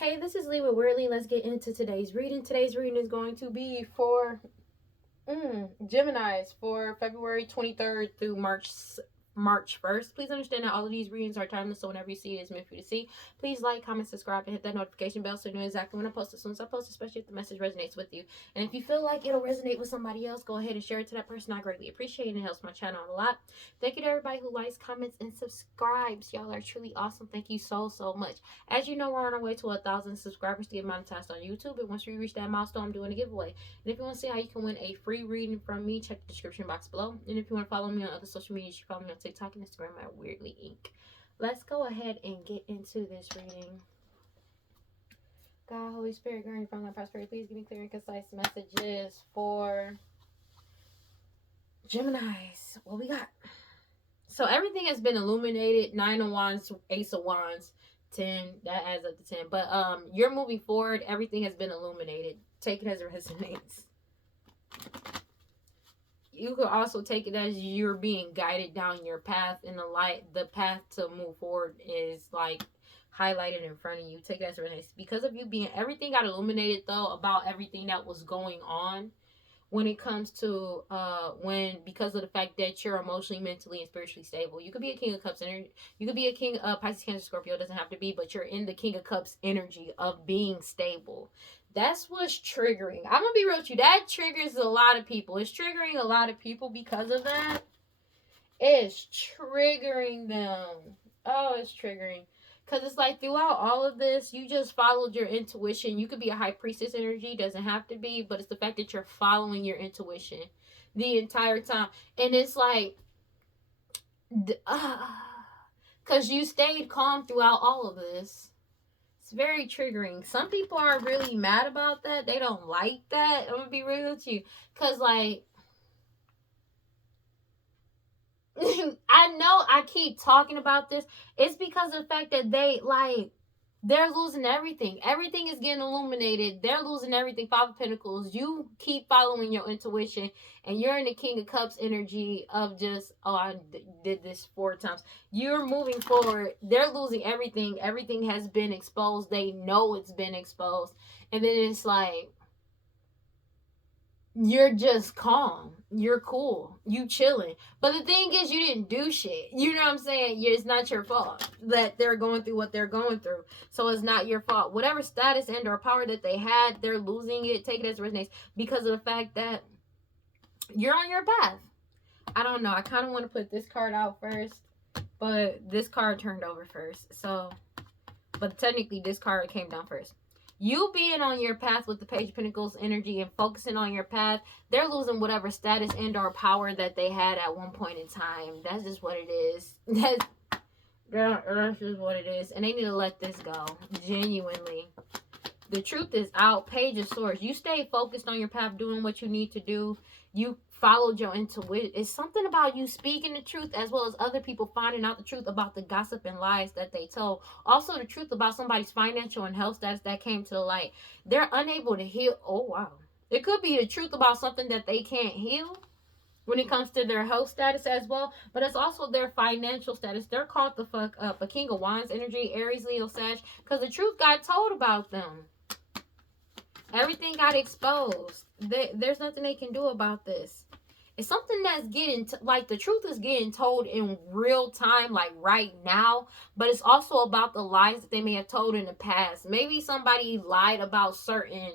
Hey, this is Lee with WeirdLee. Let's get into today's reading. Today's reading is going to be for Geminis for February 23rd through March 1st. Please understand that all of these readings are timeless, so whenever you see it, it's meant for you to see. Please like, comment, subscribe, and hit that notification bell so you know exactly when I post as soon as I post, especially if the message resonates with you. And if you feel like it'll resonate with somebody else, go ahead and share it to that person. I greatly appreciate it. It helps my channel out a lot. Thank you to everybody who likes, comments, and subscribes. Y'all are truly awesome. Thank you so much. As you know, we're on our way to 1,000 subscribers to get monetized on YouTube. And once we reach that milestone, I'm doing a giveaway. And if you want to see how you can win a free reading from me, check the description box below. And if you want to follow me on other social media, you can follow me on TikTok and Instagram at WeirdLee Inc. Let's go ahead and get into this reading. God, Holy Spirit, grant from my prosperity. Please give me clear and concise messages for Geminis. What we got? So everything has been illuminated. 9 of Wands, Ace of Wands, 10. That adds up to 10. But you're moving forward. Everything has been illuminated. Take it as it resonates. You could also take it as you're being guided down your path, and the path to move forward is like highlighted in front of you. Take it as it resonates. Because of you being, everything got illuminated though about everything that was going on when it comes to because of the fact that you're emotionally, mentally, and spiritually stable. You could be a King of Cups energy. You could be a King of Pisces, Cancer, Scorpio. It doesn't have to be, but you're in the King of Cups energy of being stable. That's what's triggering. I'm gonna be real with you. That triggers a lot of people. It's triggering a lot of people because of that. It's triggering them. Oh, it's triggering. Because it's like throughout all of this, you just followed your intuition. You could be a high priestess energy, doesn't have to be, but it's the fact that you're following your intuition the entire time. And it's like, because you stayed calm throughout all of this. It's very triggering. Some people are really mad about that. They don't like that. I'm going to be real with you. Because, like, I know I keep talking about this. It's because of the fact that they're losing everything. Everything is getting illuminated. They're losing everything. 5 of Pentacles. You keep following your intuition, and you're in the King of Cups energy of just, oh, I did this 4 times. You're moving forward. They're losing everything. Everything has been exposed. They know it's been exposed. And then it's like, you're just calm. You're cool. You chilling. But the thing is, you didn't do shit. You know what I'm saying? It's not your fault that they're going through what they're going through. So it's not your fault. Whatever status and or power that they had, they're losing it. Take it as it resonates because of the fact that you're on your path. I don't know. I kind of want to put this card out first, but this card turned over first. So, but technically this card came down first. You being on your path with the Page of Pentacles energy and focusing on your path, they're losing whatever status and or power that they had at one point in time. That's just what it is. That's just what it is. And they need to let this go. Genuinely. The truth is out. Page of Swords. You stay focused on your path, doing what you need to do. You followed your intuition. It's something about you speaking the truth as well as other people finding out the truth about the gossip and lies that they told. Also the truth about somebody's financial and health status that came to the light. They're unable to heal. Oh, wow. It could be the truth about something that they can't heal when it comes to their health status as well. But it's also their financial status. They're caught the fuck up. A King of Wands energy, Aries, Leo, Sag. Because the truth got told about them. Everything got exposed. There's nothing they can do about this. It's something that's getting, like, the truth is getting told in real time, like right now. But it's also about the lies that they may have told in the past. Maybe somebody lied about certain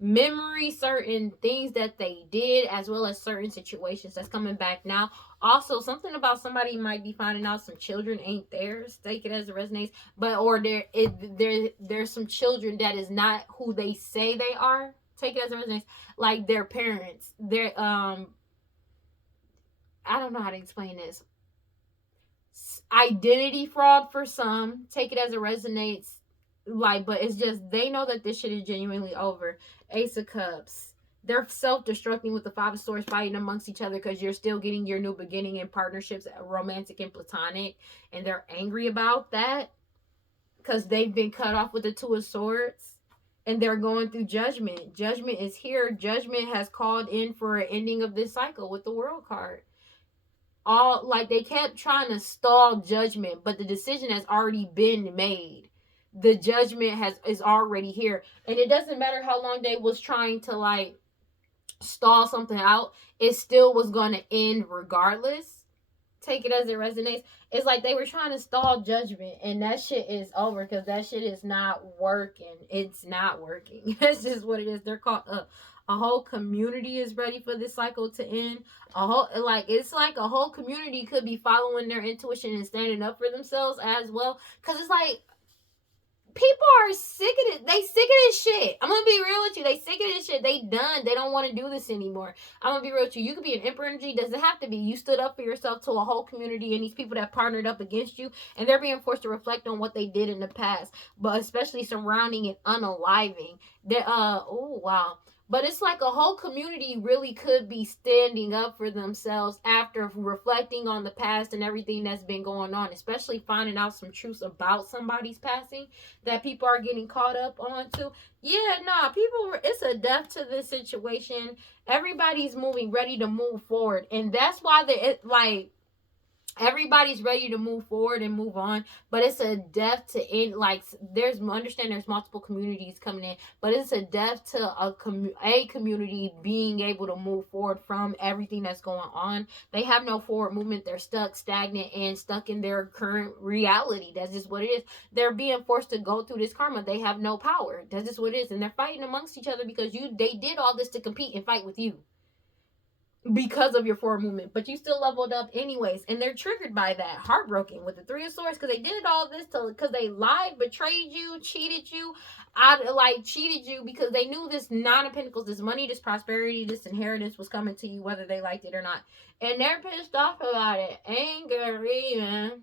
memories, certain things that they did, as well as certain situations that's coming back now. Also, something about somebody might be finding out some children ain't theirs. Take it as it resonates. But, or there's some children that is not who they say they are. Take it as it resonates. Like their parents. Their, I don't know how to explain this. Identity fraud for some. Take it as it resonates. Like, but it's just, they know that this shit is genuinely over. Ace of Cups. They're self-destructing with the 5 of Swords, fighting amongst each other because you're still getting your new beginning in partnerships, romantic and platonic. And they're angry about that because they've been cut off with the 2 of Swords. And they're going through judgment. Judgment is here. Judgment has called in for an ending of this cycle with the World card. All, like, they kept trying to stall judgment, but the decision has already been made. the judgment is already here. And it doesn't matter how long they was trying to like stall something out, it still was going to end regardless. Take it as it resonates. It's like they were trying to stall judgment, and that shit is over because that shit is not working. It's not working. That's just what it is. They're called a whole community is ready for this cycle to end. It's like a whole community could be following their intuition and standing up for themselves as well. Cause it's like people are sick of it. They sick of this shit. I'm gonna be real with you. They sick of this shit. They done. They don't want to do this anymore. I'm gonna be real with you. You could be an emperor energy. Doesn't have to be. You stood up for yourself to a whole community and these people that partnered up against you, and they're being forced to reflect on what they did in the past, but especially surrounding and unaliving. Oh wow. But it's like a whole community really could be standing up for themselves after reflecting on the past and everything that's been going on, especially finding out some truths about somebody's passing that people are getting caught up on too. Yeah, nah, it's a death to this situation. Everybody's ready to move forward. And that's why everybody's ready to move forward and move on, but it's a death to end. Like, there's multiple communities coming in, but it's a death to a community being able to move forward from everything that's going on. They have no forward movement. They're stuck, stagnant, and stuck in their current reality. That's just what it is. They're being forced to go through this karma. They have no power. That's just what it is. And they're fighting amongst each other because they did all this to compete and fight with you because of your forward movement, but you still leveled up anyways, and they're triggered by that, heartbroken with the Three of Swords, because they did all this because they lied, betrayed you, cheated you, cheated you because they knew this Nine of Pentacles, this money, this prosperity, this inheritance was coming to you whether they liked it or not, and they're pissed off about it, angry, man,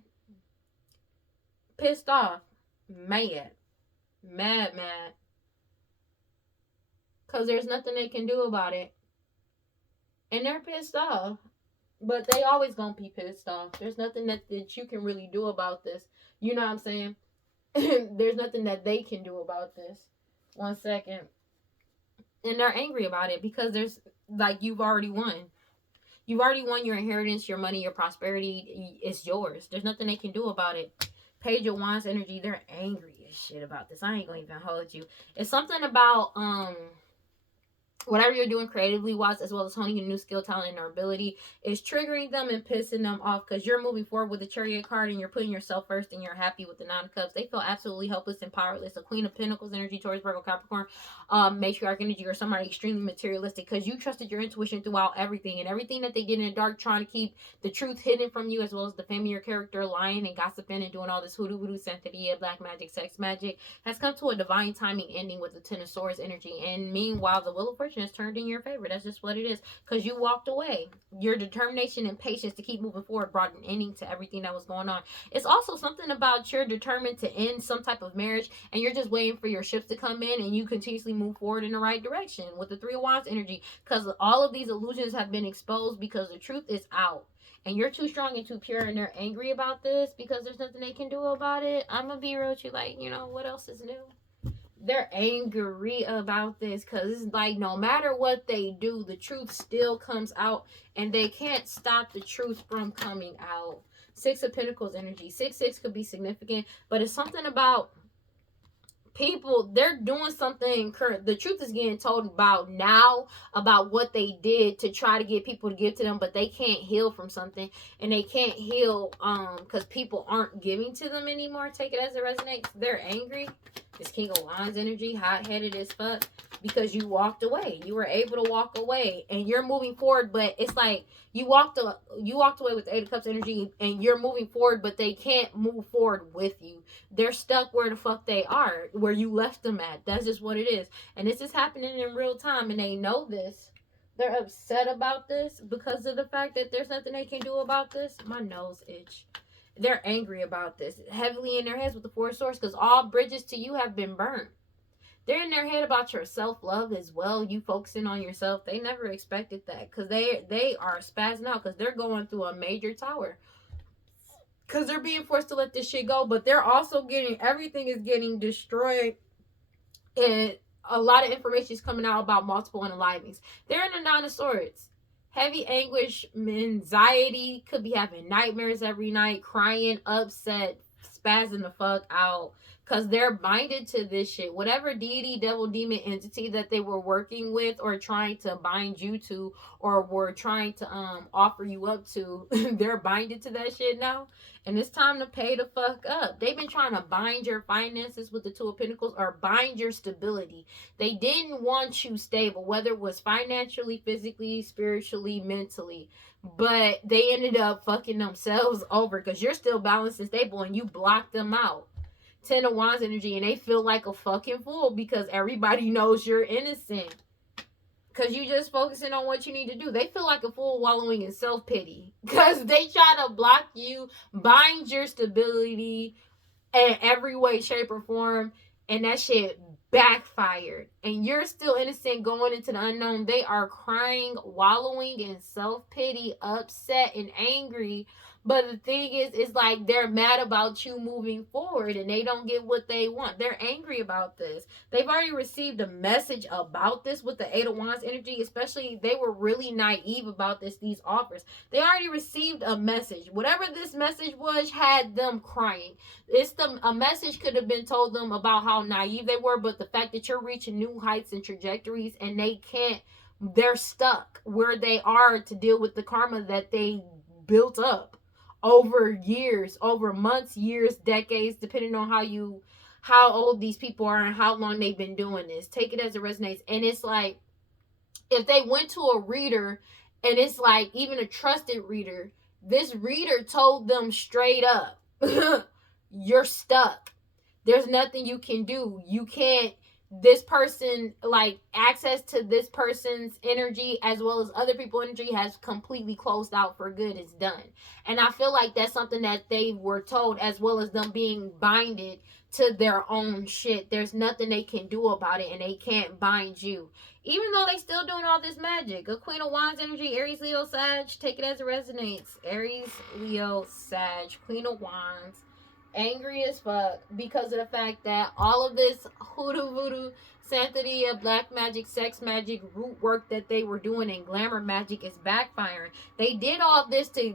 pissed off, mad, because there's nothing they can do about it. And they're pissed off. But they always gonna be pissed off. There's nothing that you can really do about this. You know what I'm saying? There's nothing that they can do about this. 1 second. And they're angry about it because there's, like, you've already won. You've already won your inheritance, your money, your prosperity. It's yours. There's nothing they can do about it. Page of Wands energy. They're angry as shit about this. I ain't gonna even hold you. It's something about, whatever you're doing creatively wise, as well as honing a new skill, talent, and ability, is triggering them and pissing them off because you're moving forward with the Chariot card and you're putting yourself first and you're happy with the Nine of Cups. They feel absolutely helpless and powerless. A Queen of Pentacles energy, Taurus, Virgo, Capricorn, matriarch energy, or somebody extremely materialistic because you trusted your intuition throughout everything, and everything that they did in the dark, trying to keep the truth hidden from you, as well as defaming your character, lying and gossiping and doing all this hoodoo, Santeria, black magic, sex magic, has come to a divine timing ending with the Ten of Swords energy. And meanwhile, the Wheel of Fortune has turned in your favor. That's just what it is, because you walked away. Your determination and patience to keep moving forward brought an ending to everything that was going on. It's also something about you're determined to end some type of marriage, and you're just waiting for your ships to come in, and you continuously move forward in the right direction with the Three of Wands energy, because all of these illusions have been exposed because the truth is out. And you're too strong and too pure, and they're angry about this because there's nothing they can do about it. I'm gonna be real with you, like, what else is new? They're angry about this because it's like no matter what they do, the truth still comes out, and they can't stop the truth from coming out. Six of Pentacles energy. 6-6 could be significant, but it's something about people, they're doing something current. The truth is getting told about now, about what they did to try to get people to give to them, but they can't heal from something, and they can't heal because people aren't giving to them anymore. Take it as it resonates. They're angry. This King of Wands energy, hot-headed as fuck, because you walked away. You were able to walk away, and you're moving forward, but it's like you walked away with the Eight of Cups energy, and you're moving forward, but they can't move forward with you. They're stuck where the fuck they are, where you left them at. That's just what it is. And this is happening in real time, and they know this. They're upset about this because of the fact that there's nothing they can do about this. My nose itch. They're angry about this. Heavily in their heads with the Four of Swords, because all bridges to you have been burned. They're in their head about your self-love as well. You focusing on yourself. They never expected that, because they are spazzing out because they're going through a major tower. Because they're being forced to let this shit go, but they're also everything is getting destroyed, and a lot of information is coming out about multiple unalivings. They're in the Nine of Swords. Heavy anguish, anxiety, could be having nightmares every night, crying, upset, spazzing the fuck out, because they're binded to this shit. Whatever deity, devil, demon, entity that they were working with or trying to bind you to or were trying to offer you up to, they're binded to that shit now. And it's time to pay the fuck up. They've been trying to bind your finances with the Two of Pentacles or bind your stability. They didn't want you stable, whether it was financially, physically, spiritually, mentally. But they ended up fucking themselves over because you're still balanced and stable and you blocked them out. Ten of Wands energy, and they feel like a fucking fool because everybody knows you're innocent. Because you just focusing on what you need to do. They feel like a fool wallowing in self-pity. Because they try to block you, bind your stability in every way, shape, or form. And that shit backfired. And you're still innocent going into the unknown. They are crying, wallowing in self-pity, upset, and angry. But the thing is, it's like they're mad about you moving forward and they don't get what they want. They're angry about this. They've already received a message about this with the Eight of Wands energy, especially they were really naive about these offers. They already received a message. Whatever this message was had them crying. A message could have been told them about how naive they were, but the fact that you're reaching new heights and trajectories and they're stuck where they are to deal with the karma that they built up over years, over months, years, decades, depending on how old these people are and how long they've been doing this. Take it as it resonates. And it's like, if they went to a reader, and it's like, even a trusted reader, this reader told them straight up, you're stuck. There's nothing you can do. You can't, this person, like, access to this person's energy as well as other people's energy has completely closed out for good. It's done. And I feel like that's something that they were told, as well as them being binded to their own shit. There's nothing they can do about it, and they can't bind you. Even though they still doing all this magic. A Queen of Wands energy, Aries, Leo, Sag. Take it as it resonates. Aries, Leo, Sag, Queen of Wands. Angry as fuck because of the fact that all of this hoodoo voodoo, Santeria, black magic, sex magic, root work that they were doing in glamour magic is backfiring. They did all this to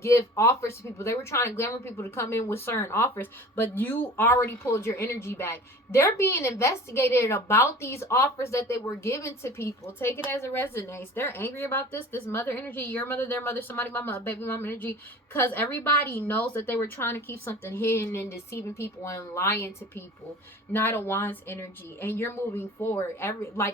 give offers to people. They were trying to glamour people to come in with certain offers, but you already pulled your energy back. They're being investigated about these offers that they were giving to people. Take it as it resonates. They're angry about this mother energy, your mother, their mother, somebody mama, baby mama energy, because everybody knows that they were trying to keep something hidden and deceiving people and lying to people. Knight of Wands energy, and you're moving forward.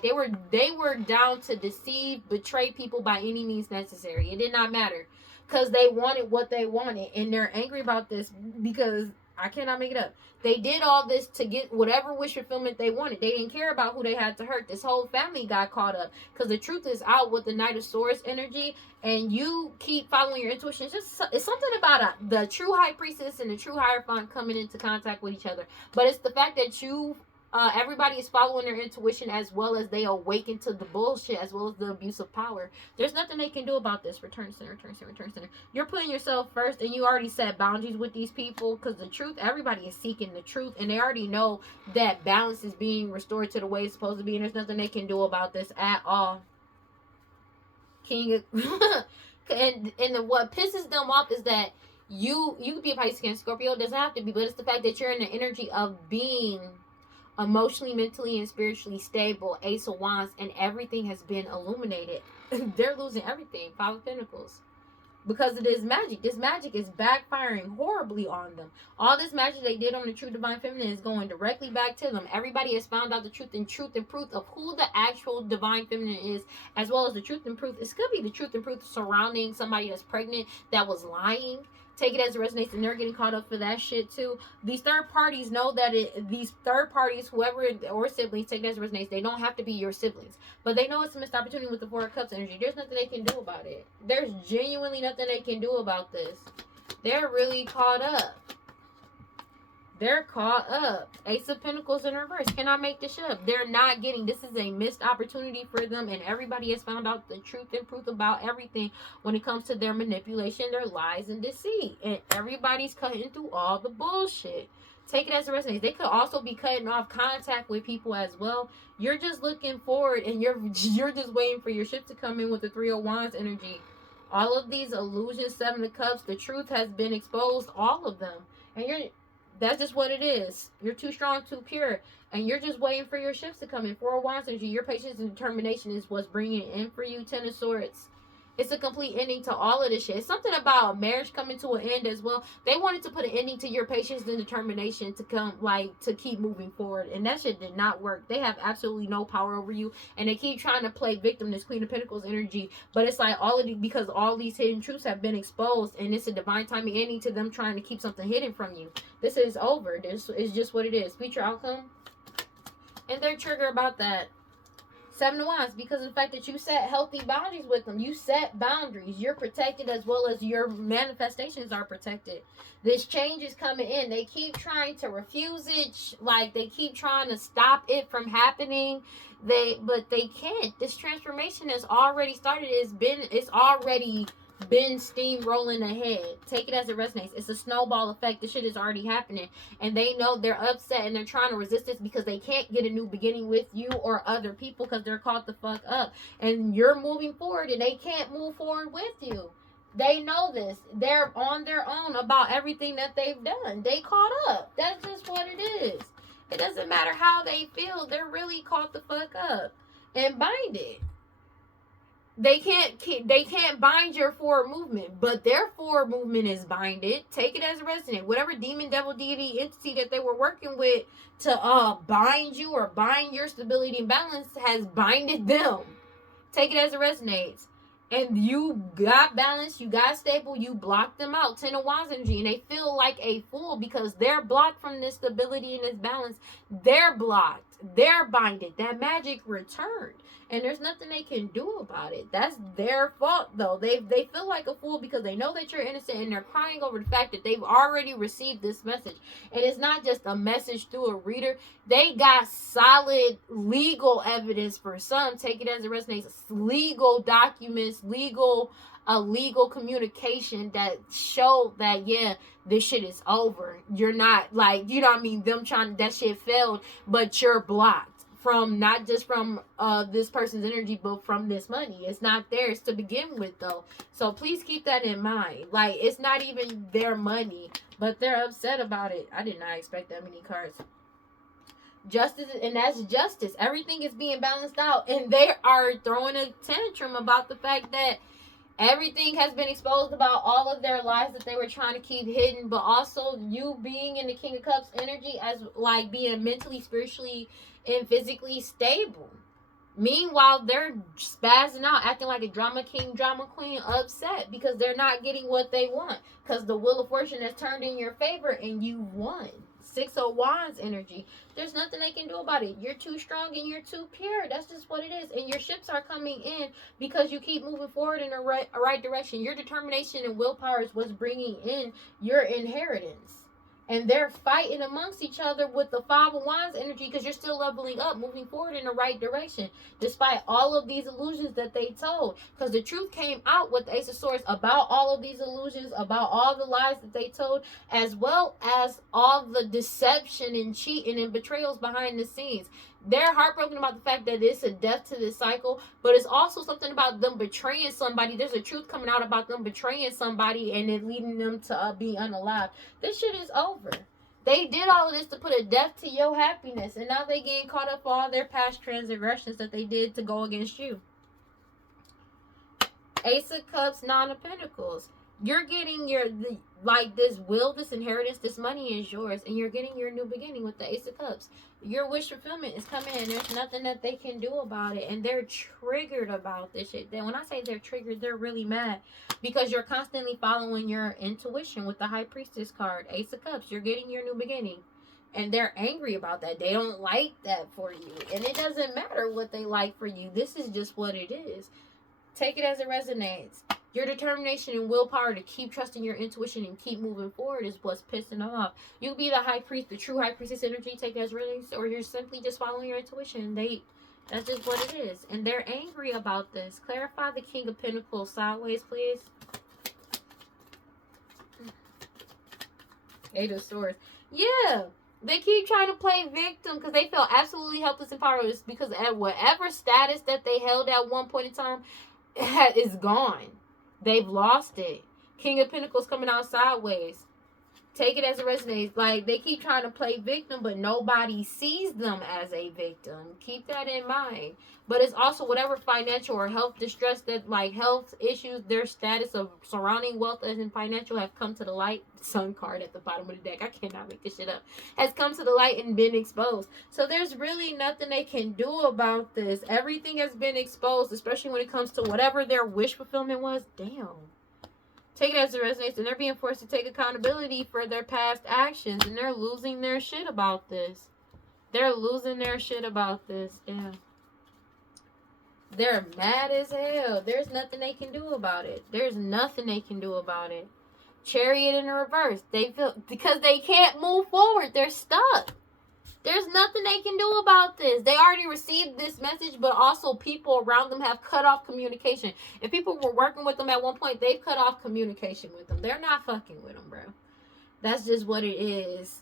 They were down to deceive, betray people by any means necessary. It did not matter because they wanted what they wanted, and they're angry about this because I cannot make it up. They did all this to get whatever wish fulfillment they wanted. They didn't care about who they had to hurt. This whole family got caught up because the truth is out with the Knight of Swords energy, and you keep following your intuition. It's something about the true High Priestess and the true Hierophant coming into contact with each other. But it's the fact that everybody is following their intuition, as well as they awaken to the bullshit, as well as the abuse of power. There's nothing they can do about this. Return center. You're putting yourself first, and you already set boundaries with these people, because the truth, everybody is seeking the truth, and they already know that balance is being restored to the way it's supposed to be, and there's nothing they can do about this at all. King of, and what pisses them off is that you could be a Pisces, Cancer, Scorpio. It doesn't have to be, but it's the fact that you're in the energy of being emotionally, mentally, and spiritually stable. Ace of Wands, and everything has been illuminated. They're losing everything. Five of Pentacles. Because of this magic. This magic is backfiring horribly on them. All this magic they did on the true divine feminine is going directly back to them. Everybody has found out the truth and proof of who the actual divine feminine is, as well as the truth and proof. This could be the truth and proof surrounding somebody that's pregnant that was lying. Take it as it resonates, and they're getting caught up for that shit too. These third parties know that these third parties, whoever or siblings, take it as it resonates, they don't have to be your siblings, but they know it's a missed opportunity with the Four of Cups energy. There's nothing they can do about it. There's genuinely nothing they can do about this. They're really caught up. They're caught up. Ace of Pentacles in reverse. Cannot make this shit up. They're not getting. This is a missed opportunity for them, and everybody has found out the truth and proof about everything when it comes to their manipulation, their lies, and deceit. And everybody's cutting through all the bullshit. Take it as it resonates. They could also be cutting off contact with people as well. You're just looking forward, and you're just waiting for your ship to come in with the Three of Wands energy. All of these illusions, Seven of Cups, the truth has been exposed. All of them, and That's just what it is. You're too strong, too pure. And you're just waiting for your shifts to come in. 4 of Wands energy. Your patience and determination is what's bringing it in for you. 10 of Swords. It's a complete ending to all of this shit. It's something about marriage coming to an end as well. They wanted to put an ending to your patience and determination to come, like, to keep moving forward. And that shit did not work. They have absolutely no power over you. And they keep trying to play victim, this Queen of Pentacles energy. But it's like because all these hidden truths have been exposed. And it's a divine timing ending to them trying to keep something hidden from you. This is over. This is just what it is. Future outcome. And they're triggered about that. 7 of Wands, because of the fact that you set healthy boundaries with them. You set boundaries. You're protected as well as your manifestations are protected. This change is coming in. They keep trying to refuse it. Like, they keep trying to stop it from happening. But they can't. This transformation has already started. It's already been steamrolling ahead. Take it as it resonates. It's a snowball effect. This shit is already happening, and they know they're upset and they're trying to resist this because they can't get a new beginning with you or other people because they're caught the fuck up, and you're moving forward and they can't move forward with you. They know this. They're on their own about everything that they've done. They caught up. That's just what it is. It doesn't matter how they feel. They're really caught the fuck up and bind it. They can't bind your forward movement, but their forward movement is binded. Take it as a resonant. Whatever demon, devil, deity, entity that they were working with to bind you or bind your stability and balance has binded them. Take it as it resonates. And you got balance, you got stable, you blocked them out. 10 of Wands energy, and they feel like a fool because they're blocked from this stability and this balance. They're blocked. They're binded. That magic returned. And there's nothing they can do about it. That's their fault, though. They feel like a fool because they know that you're innocent, and they're crying over the fact that they've already received this message. And it's not just a message through a reader. They got solid legal evidence for some. Take it as it resonates. Legal documents, legal communication that show that, yeah, this shit is over. You're not, like, you know what I mean? That shit failed, but you're blocked. From not just from this person's energy, but from this money. It's not theirs to begin with, though. So please keep that in mind. Like, it's not even their money, but they're upset about it. I did not expect that many cards. Justice, and that's justice. Everything is being balanced out, and they are throwing a tantrum about the fact that everything has been exposed about all of their lies that they were trying to keep hidden, but also you being in the King of Cups energy as, like, being mentally, spiritually, and physically stable. Meanwhile, they're spazzing out, acting like a drama king, drama queen, upset because they're not getting what they want. Because the Wheel of Fortune has turned in your favor and you won. 6 of Wands energy. There's nothing they can do about it. You're too strong and you're too pure. That's just what it is. And your ships are coming in because you keep moving forward in the right direction. Your determination and willpower is what's bringing in your inheritance. And they're fighting amongst each other with the 5 of Wands energy because you're still leveling up, moving forward in the right direction, despite all of these illusions that they told. Because the truth came out with the Ace of Swords about all of these illusions, about all the lies that they told, as well as all the deception and cheating and betrayals behind the scenes. They're heartbroken about the fact that it's a death to this cycle, but it's also something about them betraying somebody. There's a truth coming out about them betraying somebody and it leading them to be unalive. This shit is over. They did all of this to put a death to your happiness, and now they getting caught up for all their past transgressions that they did to go against you. Ace of Cups, 9 of Pentacles. You're getting this will, this inheritance, this money is yours, and you're getting your new beginning with the Ace of Cups. Your wish fulfillment is coming, and there's nothing that they can do about it, and they're triggered about this shit. Then when I say they're triggered, they're really mad because you're constantly following your intuition with the High Priestess card, Ace of Cups. You're getting your new beginning, and they're angry about that. They don't like that for you, and it doesn't matter what they like for you. This is just what it is. Take it as it resonates. Your determination and willpower to keep trusting your intuition and keep moving forward is what's pissing them off. You can be the High Priest, the true High Priestess energy, take it as release, or you're simply just following your intuition. That's just what it is. And they're angry about this. Clarify the King of Pentacles sideways, please. 8 of Swords. Yeah. They keep trying to play victim because they feel absolutely helpless and powerless because at whatever status that they held at one point in time is gone. They've lost it. King of Pentacles coming out sideways. Take it as it resonates. Like, they keep trying to play victim, but nobody sees them as a victim. Keep that in mind. But it's also whatever financial or health distress that, like, health issues, their status of surrounding wealth and financial have come to the light. Sun card at the bottom of the deck. I cannot make this shit up. Has come to the light and been exposed. So there's really nothing they can do about this. Everything has been exposed, especially when it comes to whatever their wish fulfillment was. Damn. Take it as it resonates, and they're being forced to take accountability for their past actions, and they're losing their shit about this. They're losing their shit about this. Yeah. They're mad as hell. There's nothing they can do about it. There's nothing they can do about it. Chariot in the reverse. They feel, because they can't move forward. They're stuck. There's nothing they can do about this. They already received this message, but also people around them have cut off communication. If people were working with them at one point, they've cut off communication with them. They're not fucking with them, bro. That's just what it is.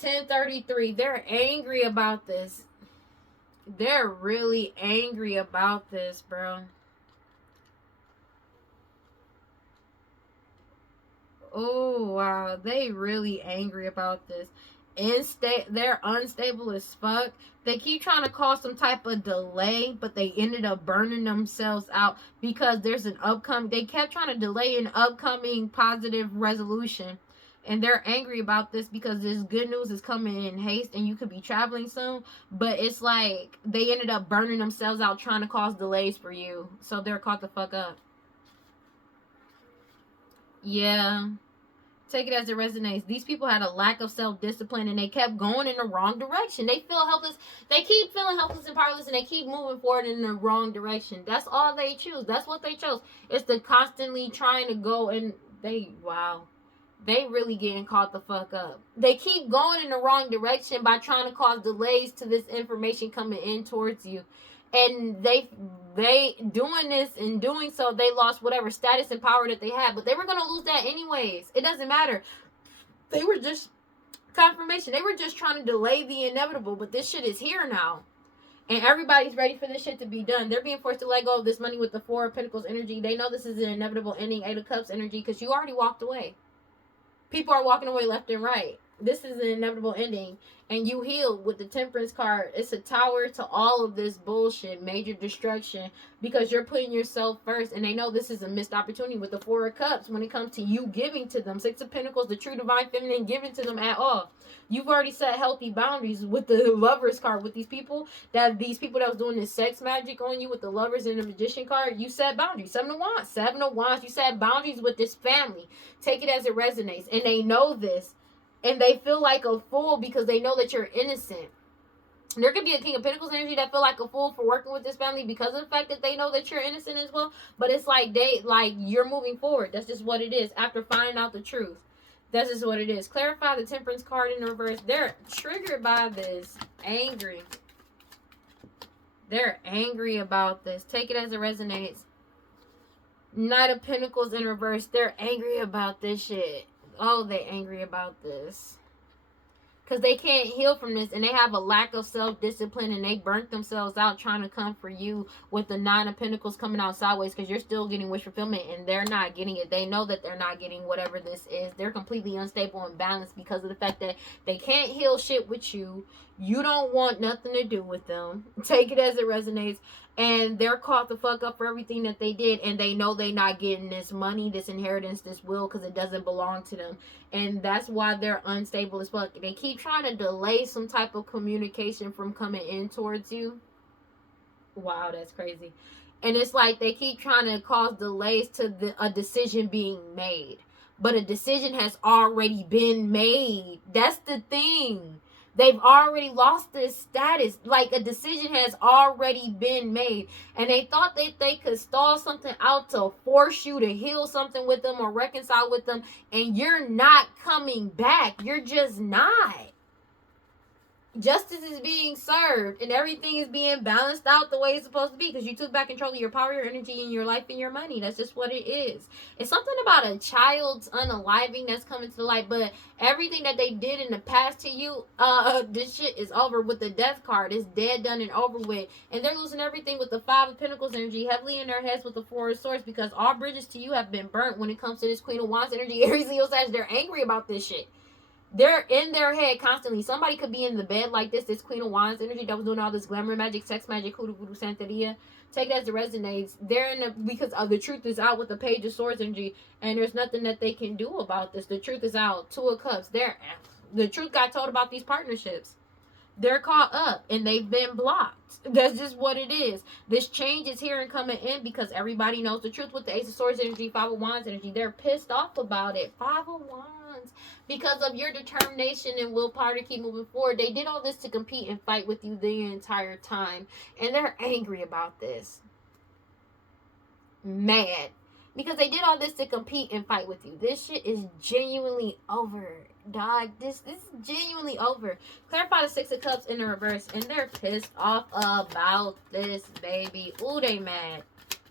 1033. They're angry about this. They're really angry about this, bro. Oh, wow. They really angry about this. They're unstable as fuck. They keep trying to cause some type of delay, but they ended up burning themselves out because there's an upcoming... They kept trying to delay an upcoming positive resolution. And they're angry about this because this good news is coming in haste and you could be traveling soon. But it's like they ended up burning themselves out trying to cause delays for you. So they're caught the fuck up. Yeah. Take it as it resonates. These people had a lack of self-discipline and they kept going in the wrong direction. They feel helpless. They keep feeling helpless and powerless and they keep moving forward in the wrong direction. That's all they choose. That's what they chose. It's to constantly trying to go and wow. They really getting caught the fuck up. They keep going in the wrong direction by trying to cause delays to this information coming in towards you. And they doing this and doing so, they lost whatever status and power that they had. But they were going to lose that anyways. It doesn't matter. They were just confirmation. They were just trying to delay the inevitable. But this shit is here now. And everybody's ready for this shit to be done. They're being forced to let go of this money with the Four of Pentacles energy. They know this is an inevitable ending. Eight of Cups energy. Because you already walked away. People are walking away left and right. This is an inevitable ending. And you healed with the Temperance card. It's a tower to all of this bullshit. Major destruction. Because you're putting yourself first. And they know this is a missed opportunity with the Four of Cups. When it comes to you giving to them. Six of Pentacles. The true divine feminine giving to them at all. You've already set healthy boundaries with the Lovers card. With these people that was doing this sex magic on you with the Lovers and the Magician card. You set boundaries. Seven of Wands. Seven of Wands. You set boundaries with this family. Take it as it resonates. And they know this. And they feel like a fool because they know that you're innocent. There could be a King of Pentacles energy that feel like a fool for working with this family because of the fact that they know that you're innocent as well. But it's like you're moving forward. That's just what it is after finding out the truth. That's just what it is. Clarify the Temperance card in reverse. They're triggered by this. Angry. They're angry about this. Take it as it resonates. Knight of Pentacles in reverse. They're angry about this shit. Oh, they angry about this. Because they can't heal from this. And they have a lack of self-discipline. And they burnt themselves out trying to come for you. With the Nine of Pentacles coming out sideways. Because you're still getting wish fulfillment. And they're not getting it. They know that they're not getting whatever this is. They're completely unstable and balanced. Because of the fact that they can't heal shit with you. You don't want nothing to do with them. Take it as it resonates. And they're caught the fuck up for everything that they did. And they know they're not getting this money, this inheritance, this will. Because it doesn't belong to them. And that's why they're unstable as fuck. They keep trying to delay some type of communication from coming in towards you. Wow, that's crazy. And it's like they keep trying to cause delays to a decision being made. But a decision has already been made. That's the thing. They've already lost this status. Like a decision has already been made. And they thought that they could stall something out to force you to heal something with them or reconcile with them. And you're not coming back. You're just not. justice is being served and everything is being balanced out the way it's supposed to be because you took back control of your power, your energy, and your life and your money. That's just what it is. It's something about a child's unaliving that's coming to the light, but everything that they did in the past to you, this shit is over with the death card. It's dead, done, and over with. And they're losing everything with the Five of Pentacles energy, heavily in their heads with the Four of Swords, because all bridges to you have been burnt when it comes to this Queen of Wands energy. Aries, Leo, Sag, they're angry about this shit. They're in their head constantly. Somebody could be in the bed like this Queen of Wands energy that was doing all this glamour magic, sex magic, hoodoo, voodoo, santeria. Take it as it resonates. They're in because the truth is out with the Page of Swords energy, and there's nothing that they can do about this. The truth is out. Two of Cups. The truth got told about these partnerships. They're caught up and they've been blocked. That's just what it is. This change is here and coming in because everybody knows the truth with the Ace of Swords energy, Five of Wands energy. They're pissed off about it. Five of Wands. Because of your determination and willpower to keep moving forward. They did all this to compete and fight with you the entire time. And they're angry about this. Mad. Because they did all this to compete and fight with you. This shit is genuinely over. Dog, this is genuinely over. Clarify the Six of Cups in the reverse, and they're pissed off about this, baby. Ooh, they mad.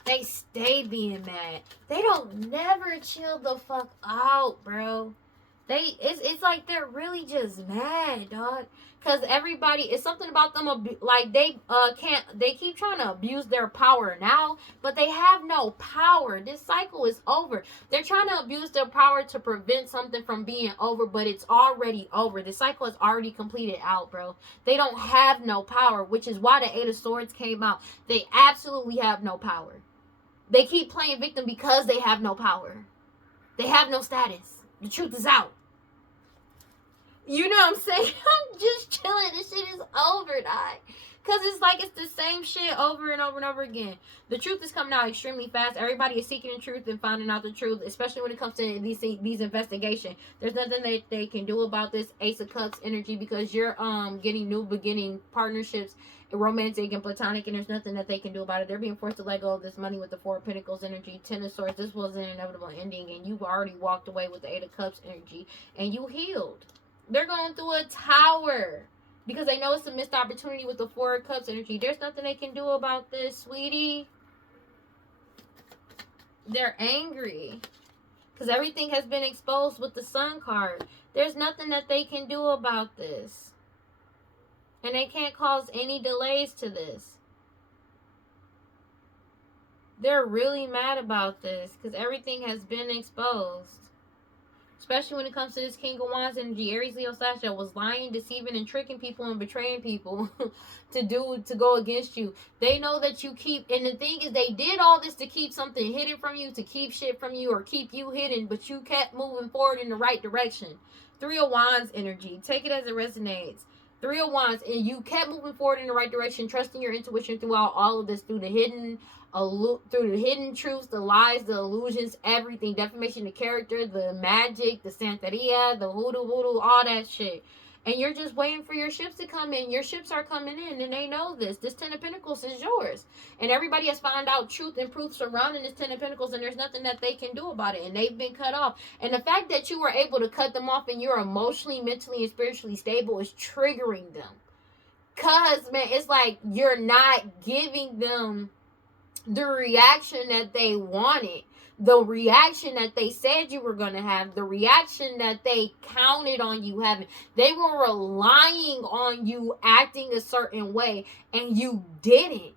They stay being mad. They don't never chill the fuck out, bro. It's like they're really just mad, dog. Cause everybody, it's something about them, like they keep trying to abuse their power now, but they have no power. This cycle is over. They're trying to abuse their power to prevent something from being over, but it's already over. The cycle is already completed out, bro. They don't have no power, which is why the Eight of Swords came out. They absolutely have no power. They keep playing victim because they have no power. They have no status. The truth is out. You know what I'm saying? I'm just chilling. This shit is over, dog. Because it's like it's the same shit over and over and over again. The truth is coming out extremely fast. Everybody is seeking the truth and finding out the truth, especially when it comes to these investigations. There's nothing that they can do about this Ace of Cups energy because you're getting new beginning partnerships, romantic and platonic, and there's nothing that they can do about it. They're being forced to let go of this money with the Four of Pentacles energy, Ten of Swords. This was an inevitable ending, and you've already walked away with the Eight of Cups energy, and you healed. They're going through a tower because they know it's a missed opportunity with the Four of Cups energy. There's nothing they can do about this, sweetie. They're angry because everything has been exposed with the Sun card. There's nothing that they can do about this. And they can't cause any delays to this. They're really mad about this because everything has been exposed. Especially when it comes to this King of Wands energy, Aries, Leo, Sag, that was lying, deceiving, and tricking people and betraying people to go against you. They know that you keep, and the thing is, they did all this to keep something hidden from you, to keep shit from you, or keep you hidden, but you kept moving forward in the right direction. Three of Wands energy. Take it as it resonates. Three of Wands, and you kept moving forward in the right direction, trusting your intuition throughout all of this, through the hidden truths, the lies, the illusions, everything, defamation of character, the magic, the santeria, the hoodoo, all that shit. And you're just waiting for your ships to come in. Your ships are coming in, and they know this. This Ten of Pentacles is yours. And everybody has found out truth and proof surrounding this Ten of Pentacles, and there's nothing that they can do about it. And they've been cut off. And the fact that you were able to cut them off and you're emotionally, mentally, and spiritually stable is triggering them. Because, man, it's like you're not giving them the reaction that they wanted, the reaction that they said you were going to have, the reaction that they counted on you having. They were relying on you acting a certain way, and you didn't.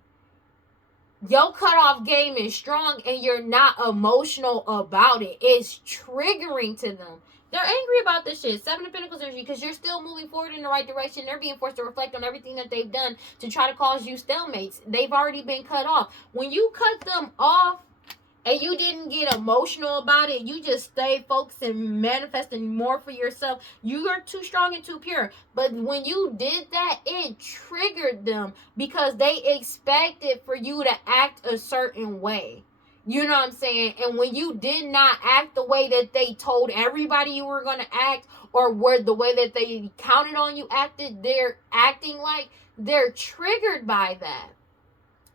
Your cutoff game is strong, and you're not emotional about it. It's triggering to them. They're angry about this shit. Seven of Pentacles energy, because you're still moving forward in the right direction. They're being forced to reflect on everything that they've done to try to cause you stalemates. They've already been cut off. When you cut them off and you didn't get emotional about it, you just stay focused and manifesting more for yourself. You are too strong and too pure. But when you did that, it triggered them because they expected for you to act a certain way. You know what I'm saying? And when you did not act the way that they told everybody you were going to act, or were the way that they counted on you acted, they're acting like, they're triggered by that.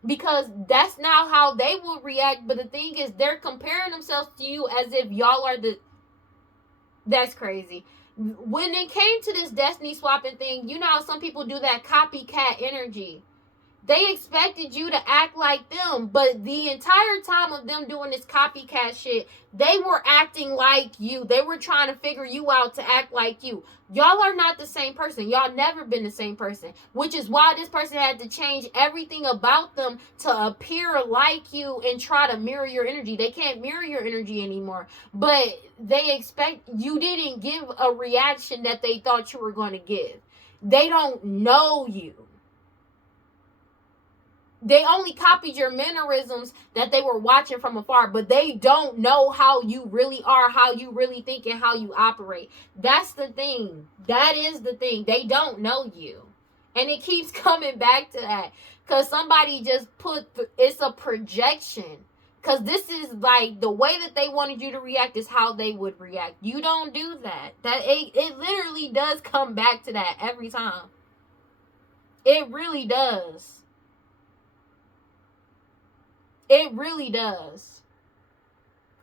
Because that's not how they would react. But the thing is, they're comparing themselves to you as if y'all are the... That's crazy. When it came to this destiny swapping thing, you know how some people do that copycat energy. They expected you to act like them, but the entire time of them doing this copycat shit, they were acting like you. They were trying to figure you out to act like you. Y'all are not the same person. Y'all never been the same person, which is why this person had to change everything about them to appear like you and try to mirror your energy. They can't mirror your energy anymore, but they expect you didn't give a reaction that they thought you were going to give. They don't know you. They only copied your mannerisms that they were watching from afar, but they don't know how you really are, how you really think, and how you operate. That's the thing. That is the thing. They don't know you. And it keeps coming back to that. Because somebody just it's a projection. Because this is like the way that they wanted you to react is how they would react. You don't do that. It literally does come back to that every time. It really does. It really does.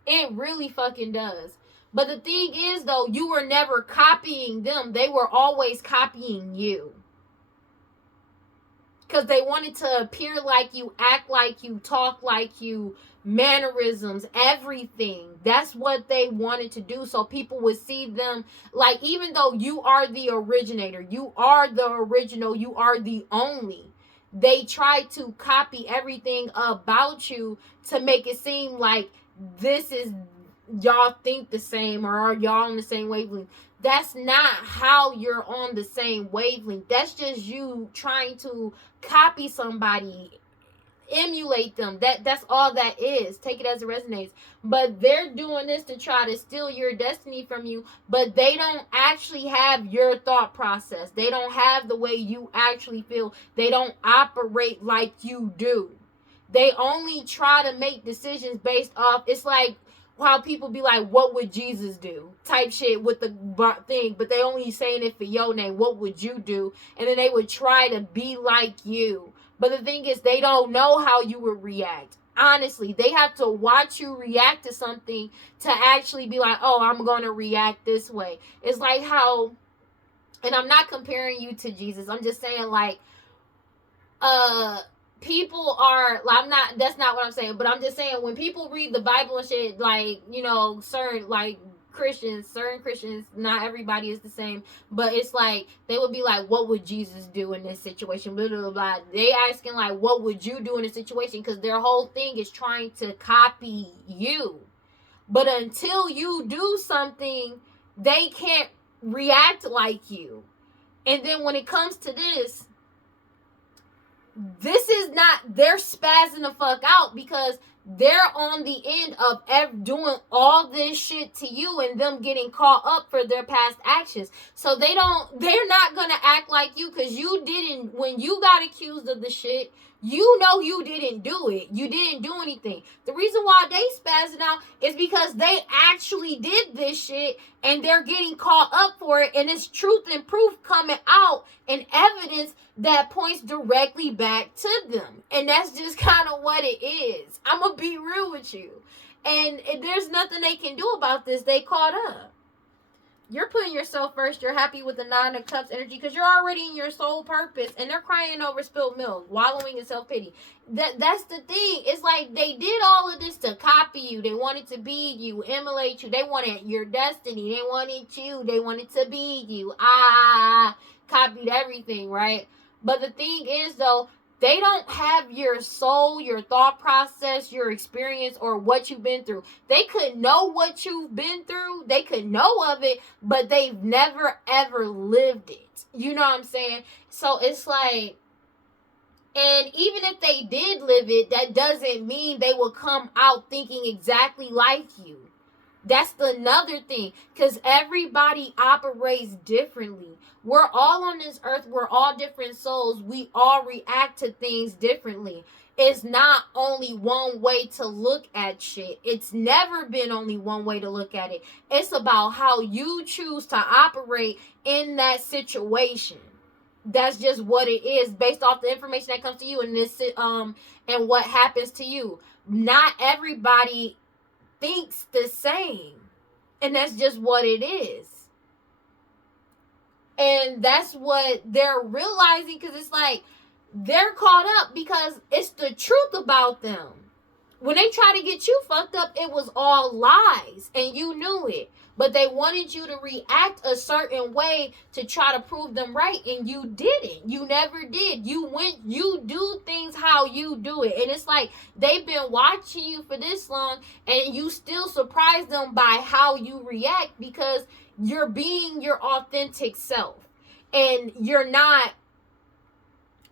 It really fucking does. But the thing is, though, you were never copying them. They were always copying you. Because they wanted to appear like you, act like you, talk like you, mannerisms, everything. That's what they wanted to do. So people would see them, like, even though you are the originator, you are the original, you are the only, they try to copy everything about you to make it seem like this is, y'all think the same or are y'all on the same wavelength. That's not how you're on the same wavelength. That's just you trying to copy somebody, emulate them. That's all that is. Take it as it resonates. But they're doing this to try to steal your destiny from you, but they don't actually have your thought process. They don't have the way you actually feel. They don't operate like you do. They only try to make decisions based off, it's like how people be like, what would Jesus do? Type shit with the thing, but they only saying it for your name. What would you do? And then they would try to be like you. But the thing is, they don't know how you would react. Honestly, they have to watch you react to something to actually be like, oh, I'm going to react this way. It's like how, and I'm not comparing you to Jesus. I'm just saying like, people are, like, that's not what I'm saying, but I'm just saying when people read the Bible and shit, like, you know, certain Christians, not everybody is the same, but it's like, they would be like, what would Jesus do in this situation, blah, blah, blah. They asking like, what would you do in this situation? Because their whole thing is trying to copy you. But until you do something, they can't react like you. And then when it comes to this is not, they're spazzing the fuck out because they're on the end of doing all this shit to you and them getting caught up for their past actions. So they're not gonna act like you because you didn't, when you got accused of the shit, you know you didn't do it. You didn't do anything. The reason why they spazzing out is because they actually did this shit and they're getting caught up for it, and it's truth and proof coming out and evidence that points directly back to them. And that's just kind of what it is. I'm gonna be real with you. And there's nothing they can do about this. They caught up. You're putting yourself first. You're happy with the Nine of Cups energy because you're already in your soul purpose, and they're crying over spilled milk, wallowing in self-pity. That's the thing. It's like they did all of this to copy you. They wanted to be you, emulate you. They wanted your destiny. They wanted you. They wanted to be you. Copied everything, right? But the thing is, though, they don't have your soul, your thought process, your experience, or what you've been through. They could know what you've been through. They could know of it, but they've never, ever lived it. You know what I'm saying? So it's like, and even if they did live it, that doesn't mean they will come out thinking exactly like you. That's another thing, because everybody operates differently. We're all on this earth. We're all different souls. We all react to things differently. It's not only one way to look at shit. It's never been only one way to look at it. It's about how you choose to operate in that situation. That's just what it is, based off the information that comes to you and this and what happens to you. Not everybody thinks the same, and that's just what it is. And that's what they're realizing, because it's like they're caught up because it's the truth about them. When they try to get you fucked up, it was all lies and you knew it. But they wanted you to react a certain way to try to prove them right, and you didn't. You never did. You do things how you do it. And it's like they've been watching you for this long, and you still surprise them by how you react, because you're being your authentic self. And you're not